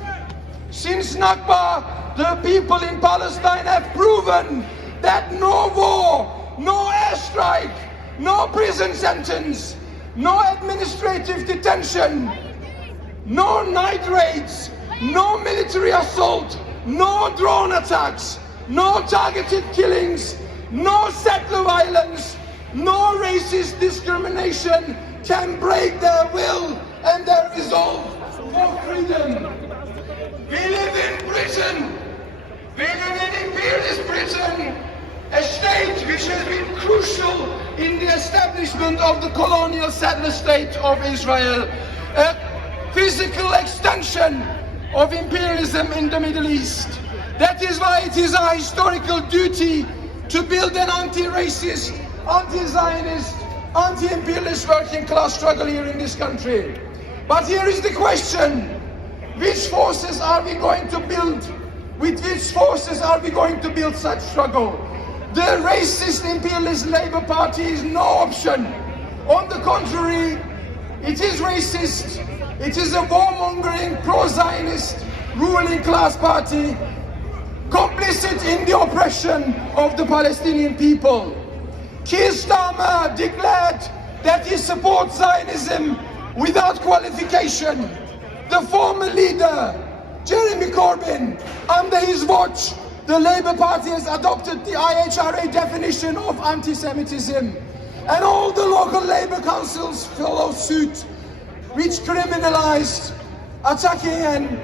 Since Nakba, the people in Palestine have proven that no war, no airstrike, no prison sentence, no administrative detention, no night raids, no military assault, no drone attacks, no targeted killings, no settler violence, no racist discrimination can break their will and their resolve for freedom. We live in Britain. We live in imperialist Britain, a state which has been crucial in the establishment of the colonial settler state of Israel, a physical extension of imperialism in the Middle East. That is why it is our historical duty to build an anti-racist, anti-Zionist, anti-imperialist working class struggle here in this country. But here is the question: which forces are we going to build? With which forces are we going to build such struggle? The racist imperialist Labour Party is no option. On the contrary, it is racist. It is a warmongering, pro-Zionist ruling class party, complicit in the oppression of the Palestinian people. Keir Starmer declared that he supports Zionism without qualification. The former leader, Jeremy Corbyn, under his watch, the Labour Party has adopted the IHRA definition of anti-Semitism. And all the local Labour councils follow suit, which criminalised attacking and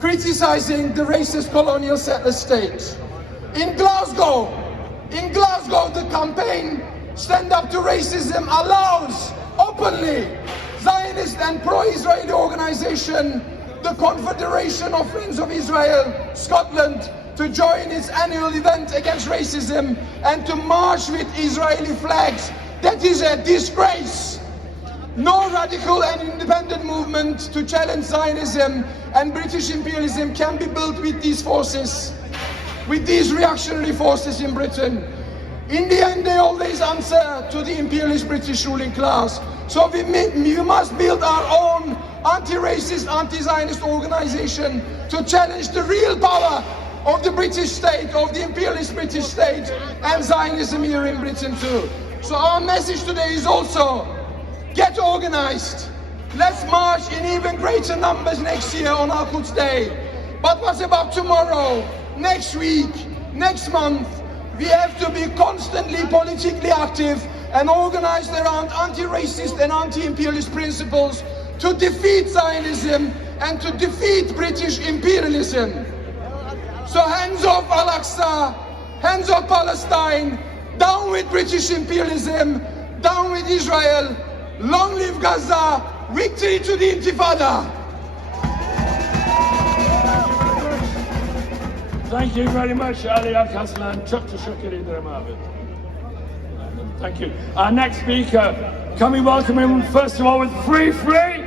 criticising the racist colonial settler state. In Glasgow, the campaign Stand Up to Racism allows openly Zionist and pro-Israeli organization, the Confederation of Friends of Israel, Scotland, to join its annual event against racism and to march with Israeli flags. That is a disgrace. No radical and independent movement to challenge Zionism and British imperialism can be built with these forces, with these reactionary forces in Britain. In the end, they always answer to the imperialist British ruling class. So we must build our own anti-racist, anti-Zionist organization to challenge the real power of the British state, of the imperialist British state, and Zionism here in Britain too. So our message today is also, get organized. Let's march in even greater numbers next year on Al Quds Day. But what about tomorrow, next week, next month? We have to be constantly politically active and organized around anti-racist and anti-imperialist principles to defeat Zionism and to defeat British imperialism. So hands off Al-Aqsa, hands off Palestine, down with British imperialism, down with Israel, long live Gaza, victory to the Intifada. Thank you very much, Ali Al-Kaslan. Thank you. Our next speaker, can we welcome him first of all with free, free?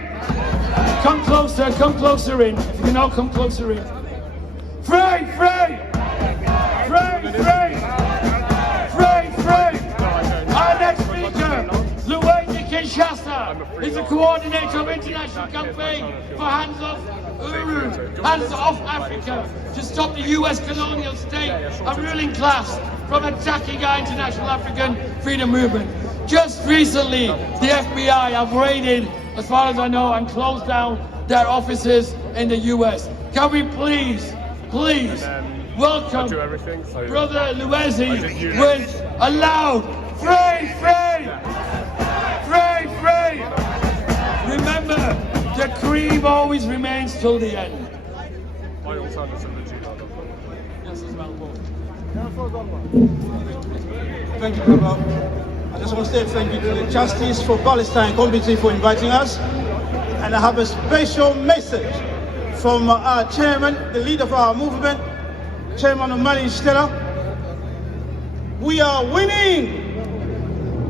Come closer in. If you can all come closer in. Free, free! Free, free! Free, free! Our next speaker, Luwezi Kinshasa, is the coordinator of international campaign for Hands Off Uru, Hands Off Africa, to stop the US colonial state and ruling class from attacking our international African freedom movement. Just recently, the FBI have raided, as far as I know, and closed down their offices in the US. Can we please welcome Brother Luwezi with a loud free, free, free, free. Remember, the cream always remains till the end. Thank you, Baba. I just want to say thank you to the Justice for Palestine Committee for inviting us. And I have a special message from our chairman, the leader of our movement, Chairman Omani Stella. We are winning!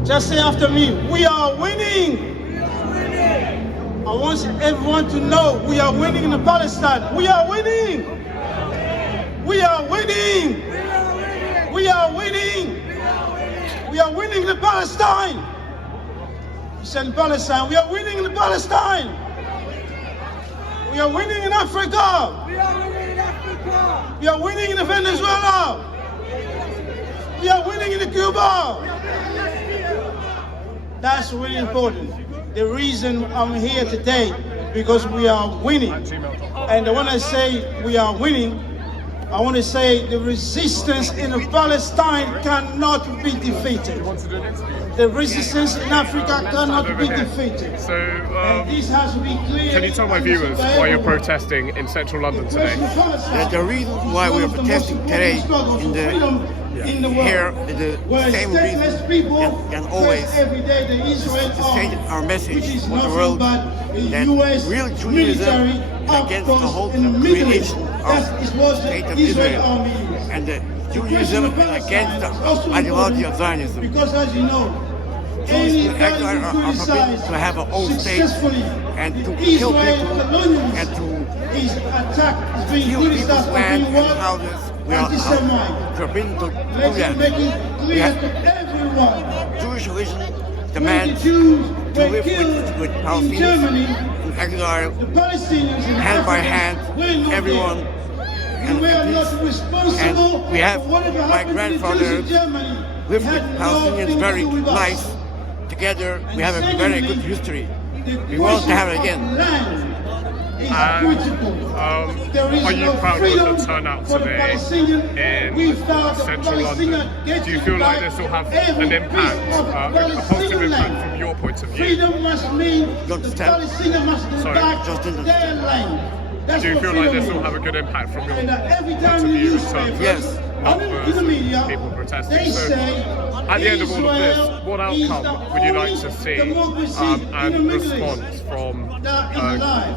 Just say after me, we are winning! I want everyone to know we are winning in Palestine. We are winning! We are winning! We are winning! We are winning in Palestine! You said in Palestine, we are winning in Palestine! We are winning in Africa! We are winning in Africa! We are winning in Venezuela! We are winning in Cuba! That's really important. The reason I'm here today, because we are winning. And when I say we are winning, I want to say the resistance in Palestine cannot be defeated. The resistance in Africa cannot be defeated. So, and this has to be clear. Can you tell my viewers why you're protesting in central London today? The reason why we're protesting today the same reason can always to say our message to the world that real Judaism is against the whole creation of the state of Israel, and Judaism is against the ideology of Zionism. Because as you know, Jews are forbidden to have their own state and to kill people and to steal people's land and houses. We are forbidden to do that. Jewish religion demands to live with Palestinians in exile, hand by hand, everyone. And we have my grandfather lived with Palestinians very nice. Together, we have a very good history. We want to have it again. Are you proud of the turnout today in central London? Do you feel like this will have an impact, a positive impact from your point of view? You understand? Sorry, just in the do you feel like this will have a good impact from your point of view in terms of numbers of people protesting? So, at the end of all of this, what outcome would you like to see and response from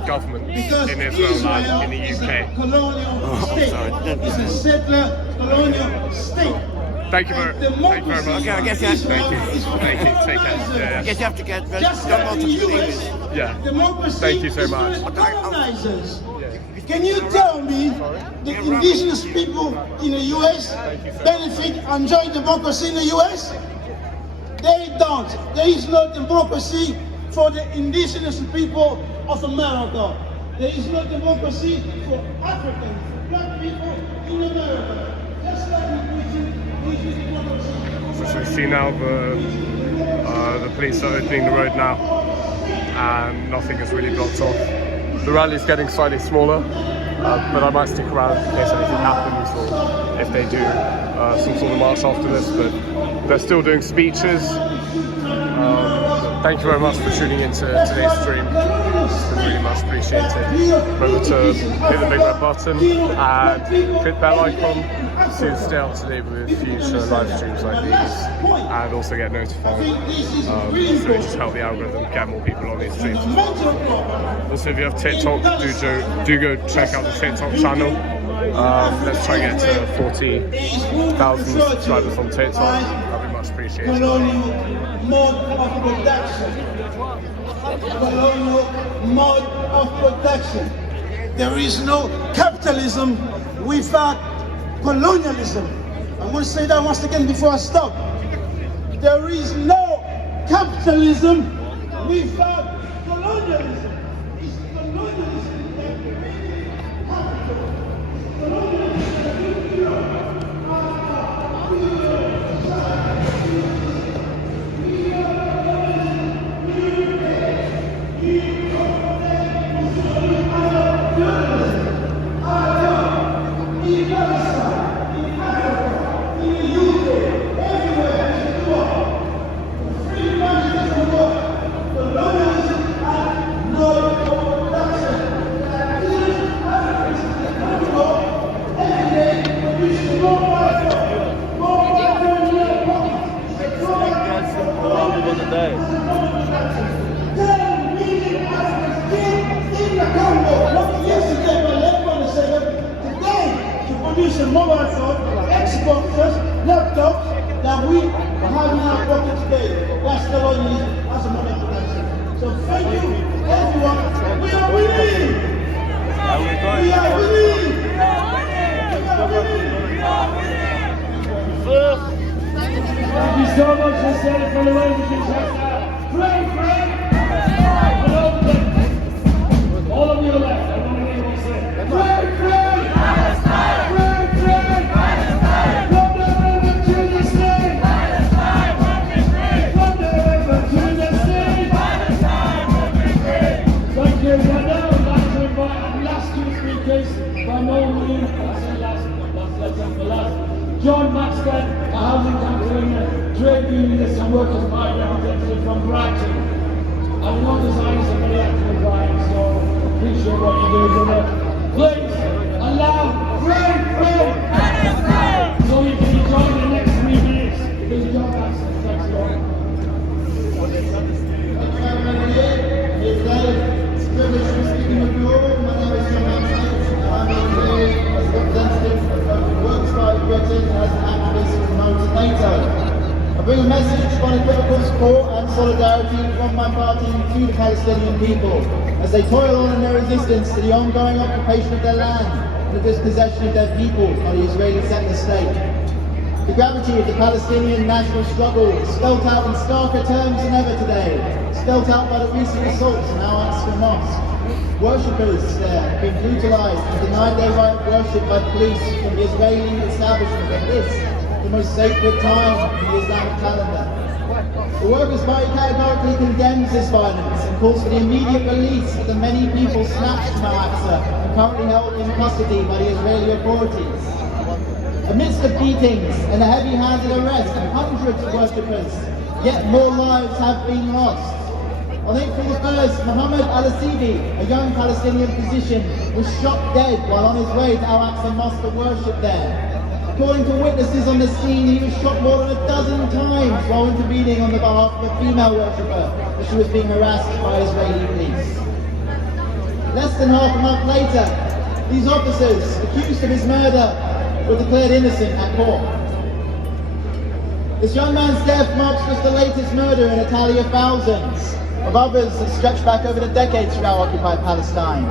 governments in Israel and in the UK? It's a settler colonial state. Thank you very much. Okay, I guess you have to. Thank you. Take care. I guess you have to get very Thank you so much. Colonizers. Can you tell me the indigenous people in the US benefit, enjoy democracy in the US? They don't. There is no democracy for the indigenous people of America. There is no democracy for Africans, black people in America. Just like in Britain, there is democracy. So as we see now, the police are opening the road now, and nothing is really blocked off. The rally is getting slightly smaller, but I might stick around in case anything happens, or if they do some sort of march after this. But they're still doing speeches. Thank you very much for tuning into today's stream. It's been really much appreciated. Remember to hit the big red button and hit the bell icon to stay up to date with future live streams like these, and also get notified. So it just help the algorithm get more people on these streams as well. Also, if you have TikTok, do go check out the TikTok channel. Let's try and get to 40,000 subscribers on TikTok. That'd be much appreciated. Colonial mode of production. Colonial mode of production. There is no capitalism without colonialism. I'm going to say that once again before I stop. There is no capitalism without colonialism. It's colonialism that created capital. Mobile phone, Xboxes, laptops that we have in our pocket today. That's the colonialism as a modern production. So thank you, everyone. We are winning! We are winning! Thank you so much for standing for the ladies and gentlemen. All of you left, I want to hear what you say. John Maxton, a housing campaigner, trade unionist and workers' party representative from Brighton. I'm not designing somebody else to Brighton, so appreciate what you do, brother. Please allow free. So you can enjoy the next 3 minutes. Please, John Maxton, thanks a lot. It's a privilege to be speaking with you all. My name is John Maxton. I'm here as a representative of the Workers' Party of Britain as an activist promoting NATO. I bring a message of unequivocal support and solidarity from my party to the Palestinian people as they toil on in their resistance to the ongoing occupation of their land and the dispossession of their people by the Israeli settler state. The gravity of the Palestinian national struggle is spelt out in starker terms than ever today, spelt out by the recent assaults on Al Aqsa Mosque. Worshippers there have been brutalised and denied their right of worship by police from the Israeli establishment of this, the most sacred time in the Islamic calendar. The Workers' Party categorically condemns this violence and calls for the immediate release of the many people snatched from Al Aqsa and currently held in custody by the Israeli authorities. Amidst the beatings and the heavy-handed arrest of hundreds of worshippers, yet more lives have been lost. On April the 1st, Mohammed al-Asibi, a young Palestinian physician, was shot dead while on his way to Al Aqsa Mosque to worship there. According to witnesses on the scene, he was shot more than a dozen times while intervening on the behalf of a female worshipper as she was being harassed by Israeli police. Less than half a month later, these officers, accused of his murder, were declared innocent at court. This young man's death marks just the latest murder in a tally of thousands of others that stretch back over the decades throughout occupied Palestine.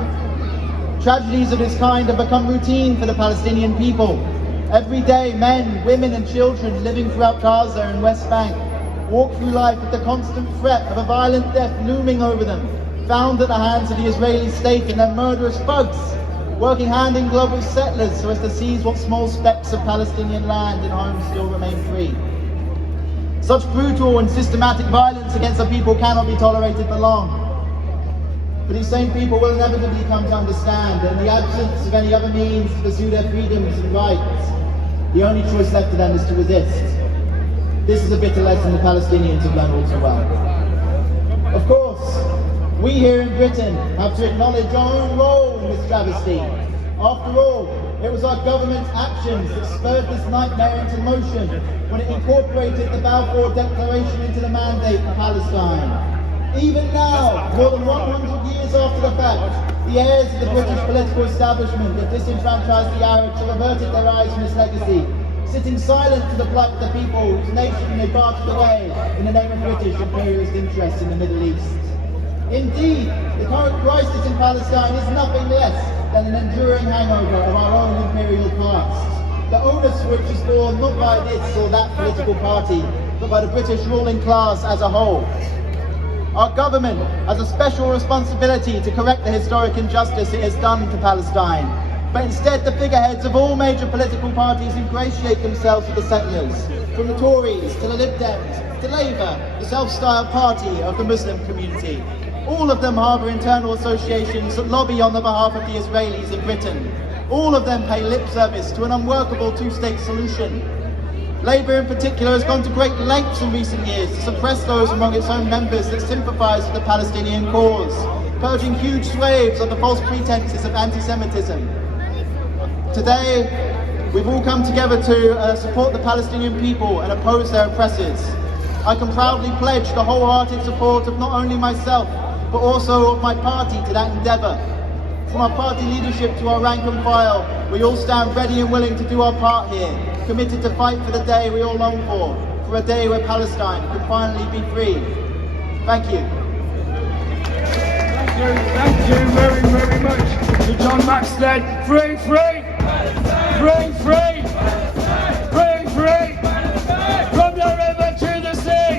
Tragedies of this kind have become routine for the Palestinian people. Every day, men, women and children living throughout Gaza and West Bank walk through life with the constant threat of a violent death looming over them. found at the hands of the Israeli state and their murderous thugs, working hand in glove with settlers so as to seize what small specks of Palestinian land and homes still remain free. Such brutal and systematic violence against a people cannot be tolerated for long. But these same people will inevitably come to understand that in the absence of any other means to pursue their freedoms and rights, the only choice left to them is to resist. This is a bitter lesson the Palestinians have learned all too well. Of course, we here in Britain have to acknowledge our own role in this travesty. After all, it was our government's actions that spurred this nightmare into motion when it incorporated the Balfour Declaration into the mandate for Palestine. Even now, more than 100 years after the fact, the heirs of the British political establishment that disenfranchised the Arabs have averted their eyes from this legacy, sitting silent to the plight of the people whose nation they barged away in the name of British imperialist interests in the Middle East. Indeed, the current crisis in Palestine is nothing less than an enduring hangover of our own imperial past, the onus for which is borne not by this or that political party, but by the British ruling class as a whole. Our government has a special responsibility to correct the historic injustice it has done to Palestine. But instead, the figureheads of all major political parties ingratiate themselves with the settlers, from the Tories to the Lib Dems to Labour, the self-styled party of the Muslim community. All of them harbour internal associations that lobby on the behalf of the Israelis in Britain. All of them pay lip service to an unworkable two-state solution. Labour in particular has gone to great lengths in recent years to suppress those among its own members that sympathise with the Palestinian cause, purging huge swathes under false pretences of anti-Semitism. Today, we've all come together to support the Palestinian people and oppose their oppressors. I can proudly pledge the wholehearted support of not only myself, but also of my party to that endeavour. From our party leadership to our rank and file, we all stand ready and willing to do our part here, committed to fight for the day we all long for a day where Palestine can finally be free. Thank you. Thank you very, very much to John Maxted. Free, free! Free, free! Free, free! From the river to the sea!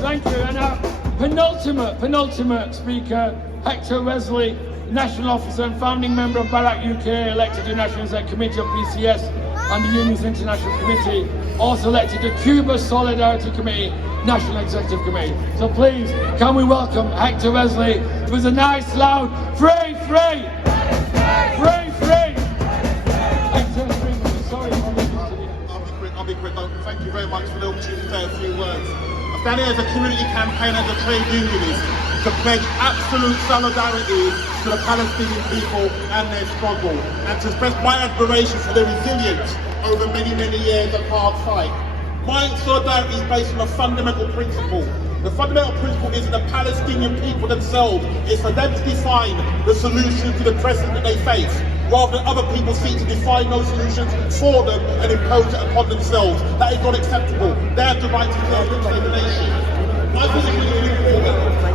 Thank you. And our penultimate speaker, Hector Wesley, National Officer and founding member of Barak UK, elected to National Executive Committee of PCS and the Union's International Committee, also elected to Cuba Solidarity Committee, National Executive Committee. So please, can we welcome Hector Wesley with a nice loud free, free! Free, free! Hector, sorry. I'll be quick. Thank you very much for the opportunity to say a few words. I'm standing as a community campaigner, as a trade unionist, to pledge absolute solidarity to the Palestinian people and their struggle, and to express my admiration for their resilience over many, many years of hard fight. My solidarity is based on a fundamental principle. The fundamental principle is that the Palestinian people themselves, it's for them to define the solution to the crisis that they face, rather than other people seek to define those solutions for them and impose it upon themselves. That is not acceptable. They have the right to self-determination. I believe in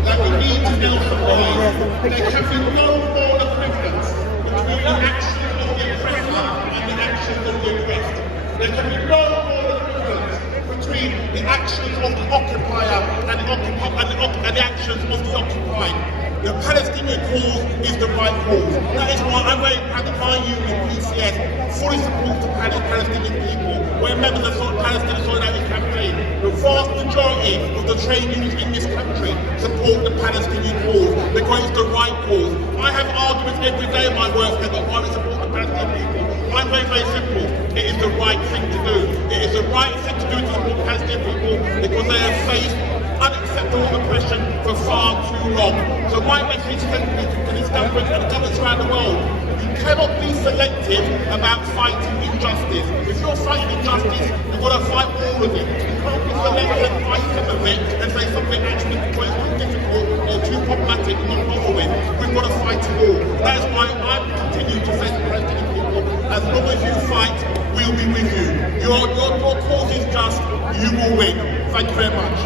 that we need to build some lines. There can be no more equivalence between the actions of the oppressor and the actions of the oppressed. There can be no more equivalence between the actions of the occupier and the actions of the occupied. The Palestinian cause is the right cause. That is why I'm very proud that my union, PCS, fully supports the Palestinian people. We're members of the Palestinian Solidarity Campaign. The vast majority of the trade unions in this country support the Palestinian cause because it's the right cause. I have arguments every day in my work about why we support the Palestinian people. I'm very, very simple. It is the right thing to do. It is the right thing to do to support the Palestinian people because they have faced unacceptable oppression for far too long. So my message to this government and governments around the world, you cannot be selective about fighting injustice. If you're fighting injustice, you've got to fight all of it. You can't be selective and fight some of it and say something actually is too difficult or too problematic and not bother with. We've got to fight it all. That is why I'm continuing to say to the Palestinian people, as long as you fight, we'll be with you. Your cause is just, you will win. Thank you very much.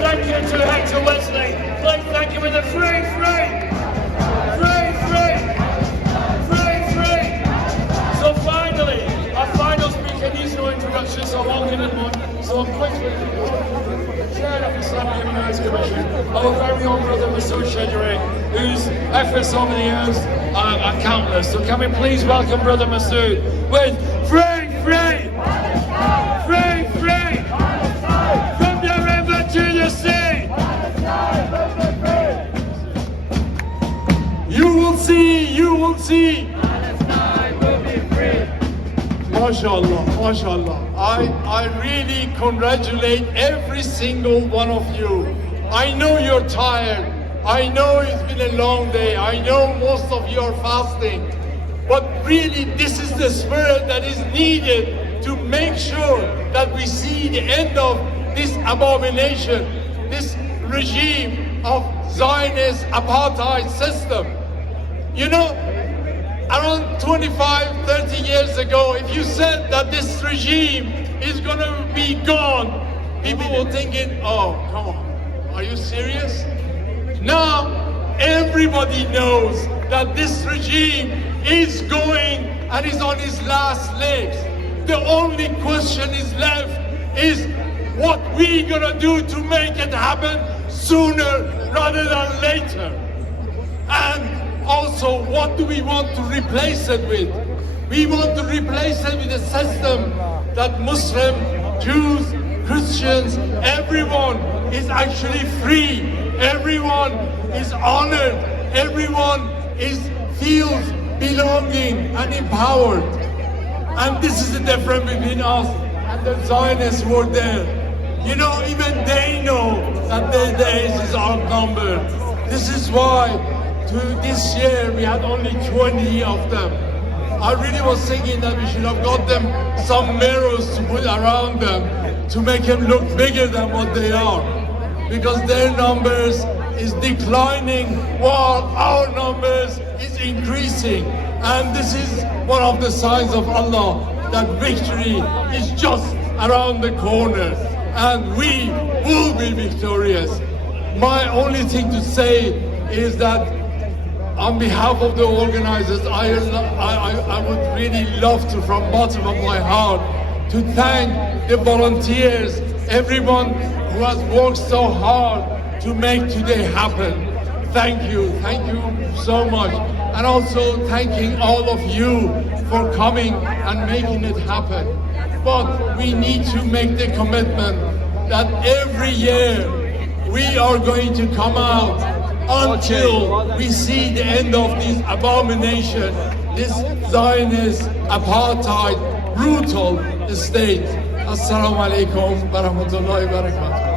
Thank you to Hector Wesley. Please thank you with a free, free! Free, free! Free, free! So finally, our final speaker needs no introduction, so I won't give it one. So I'm quickly Rights Commission, our very own brother Masood Shajari, whose efforts over the years are countless. So can we please welcome brother Masood with free, free, free, free, from the river to the sea. You will see, you will see. MashaAllah, MashaAllah. I really congratulate every single one of you. I know you're tired. I know it's been a long day. I know most of you are fasting. But really, this is the spirit that is needed to make sure that we see the end of this abomination, this regime of Zionist apartheid system. You know, around 25, 30 years ago, if you said that this regime is going to be gone, people were thinking, oh, come on, are you serious? Now, everybody knows that this regime is going and is on his last legs. The only question is left is what we're going to do to make it happen sooner rather than later. And also, what do we want to replace it with? We want to replace it with a system that Muslim, Jews, Christians, everyone is actually free. Everyone is honored. Everyone feels belonging and empowered. And this is the difference between us and the Zionists who are there. You know, even they know that their days is outnumbered. This is why this year we had only 20 of them. I really was thinking that we should have got them some mirrors to put around them to make them look bigger than what they are, because their numbers is declining while our numbers is increasing. And this is one of the signs of Allah that victory is just around the corner and we will be victorious. My only thing to say is that on behalf of the organizers, I would really love to, from bottom of my heart, to thank the volunteers, everyone who has worked so hard to make today happen. Thank you so much. And also thanking all of you for coming and making it happen. But we need to make the commitment that every year we are going to come out until we see the end of this abomination, this Zionist apartheid brutal state. Assalamu alaikum wa rahmatullahi wa barakatuh.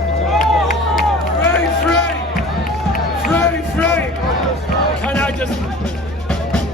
Free! Can I just...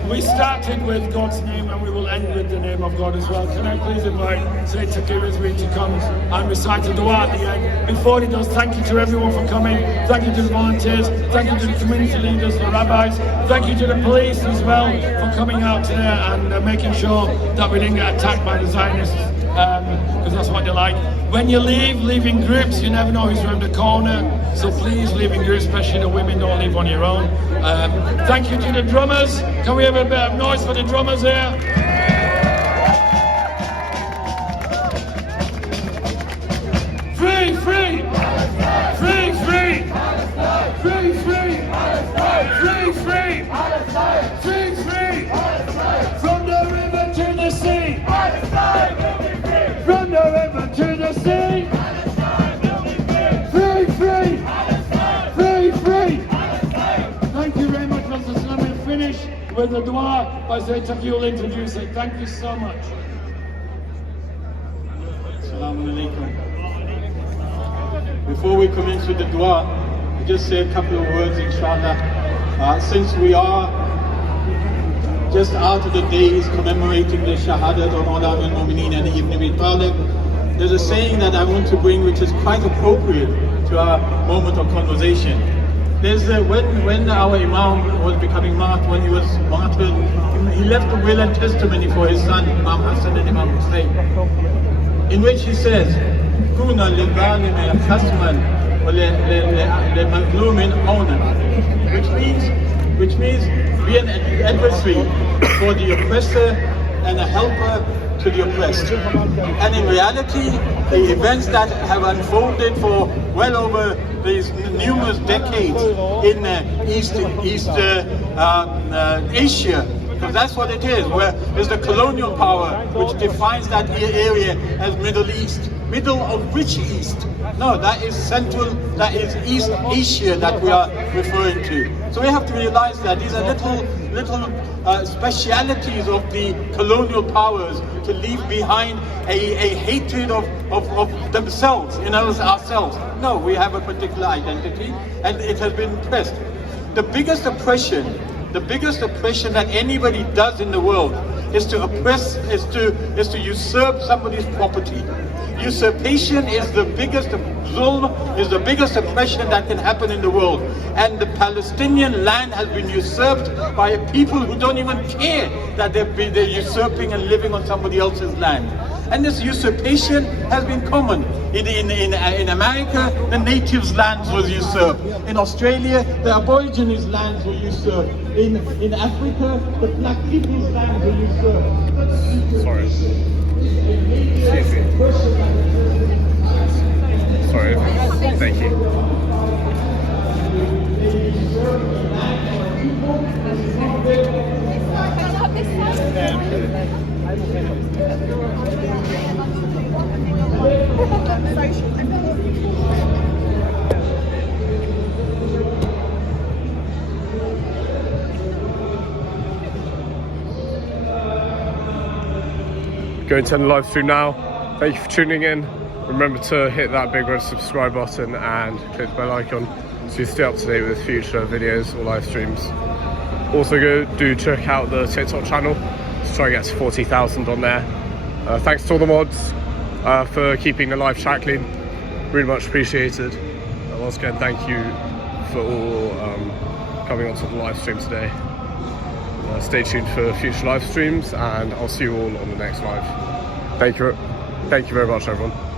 We started with God's name and we will end with the name of God as well. Can I please invite Sayyid Taqi Rizvi to come and recite the dua at the end? Before he does, thank you to everyone for coming. Thank you to the volunteers. Thank you to the community leaders, the rabbis. Thank you to the police as well for coming out today and making sure that we didn't get attacked by the Zionists, because that's what they like. When you leave in groups, you never know who's around the corner. So please leave in groups, especially the women, don't leave on your own. Thank you to the drummers. Can we have a bit of noise for the drummers here? Free! Free! Free! Free! Free! Free! Free! Free! Free! Free! From the river to the sea! From the river to the sea! Free! Free! Free! Free! Thank you very much, Mr. Islam. We'll finish with the dua by Sayyid Taqi will introduce it. Thank you so much. Assalamu alaikum. Before we commence with the dua, I'll just say a couple of words, inshallah. Since we are just out of the days commemorating the Shahadat of Mawlana al-Mu'mineen and Ibn Abi Talib, there's a saying that I want to bring which is quite appropriate to our moment of conversation. There's when our Imam was becoming martyred, when he was martyred, he left a will and testimony for his son, Imam Hassan and Imam Hussein, in which he says, Kuna lil-zalimi khasman wa lil-mazlumin awnan, which means be an adversary for the oppressor and a helper to the oppressed. And in reality, the events that have unfolded for well over these numerous decades in East Asia. Because that's what it is, where there's the colonial power which defines that area as Middle East. Middle of which East? No, that is Central, that is East Asia that we are referring to. So we have to realize that these are little specialities of the colonial powers to leave behind a hatred of themselves, ourselves. No, we have a particular identity, and it has been pressed. The biggest oppression that anybody does in the world is to oppress, is to usurp somebody's property. Usurpation is the biggest zulm, is the biggest oppression that can happen in the world. And the Palestinian land has been usurped by people who don't even care that they're usurping and living on somebody else's land. And this usurpation has been common. In America, the natives' lands were usurped. In Australia, the Aborigines' lands were usurped. In Africa, the black people's lands were usurped. Sorry. Sorry. Thank you. Going to end the live stream now. Thank you for tuning in. Remember to hit that big red subscribe button and click the bell icon so you stay up to date with future videos or live streams. Also do check out the TikTok channel to try and get to 40,000 on there. Thanks to all the mods for keeping the live chat clean. Really much appreciated. Once again, thank you for all coming onto the live stream today. Stay tuned for future live streams, and I'll see you all on the next live. Thank you very much, everyone.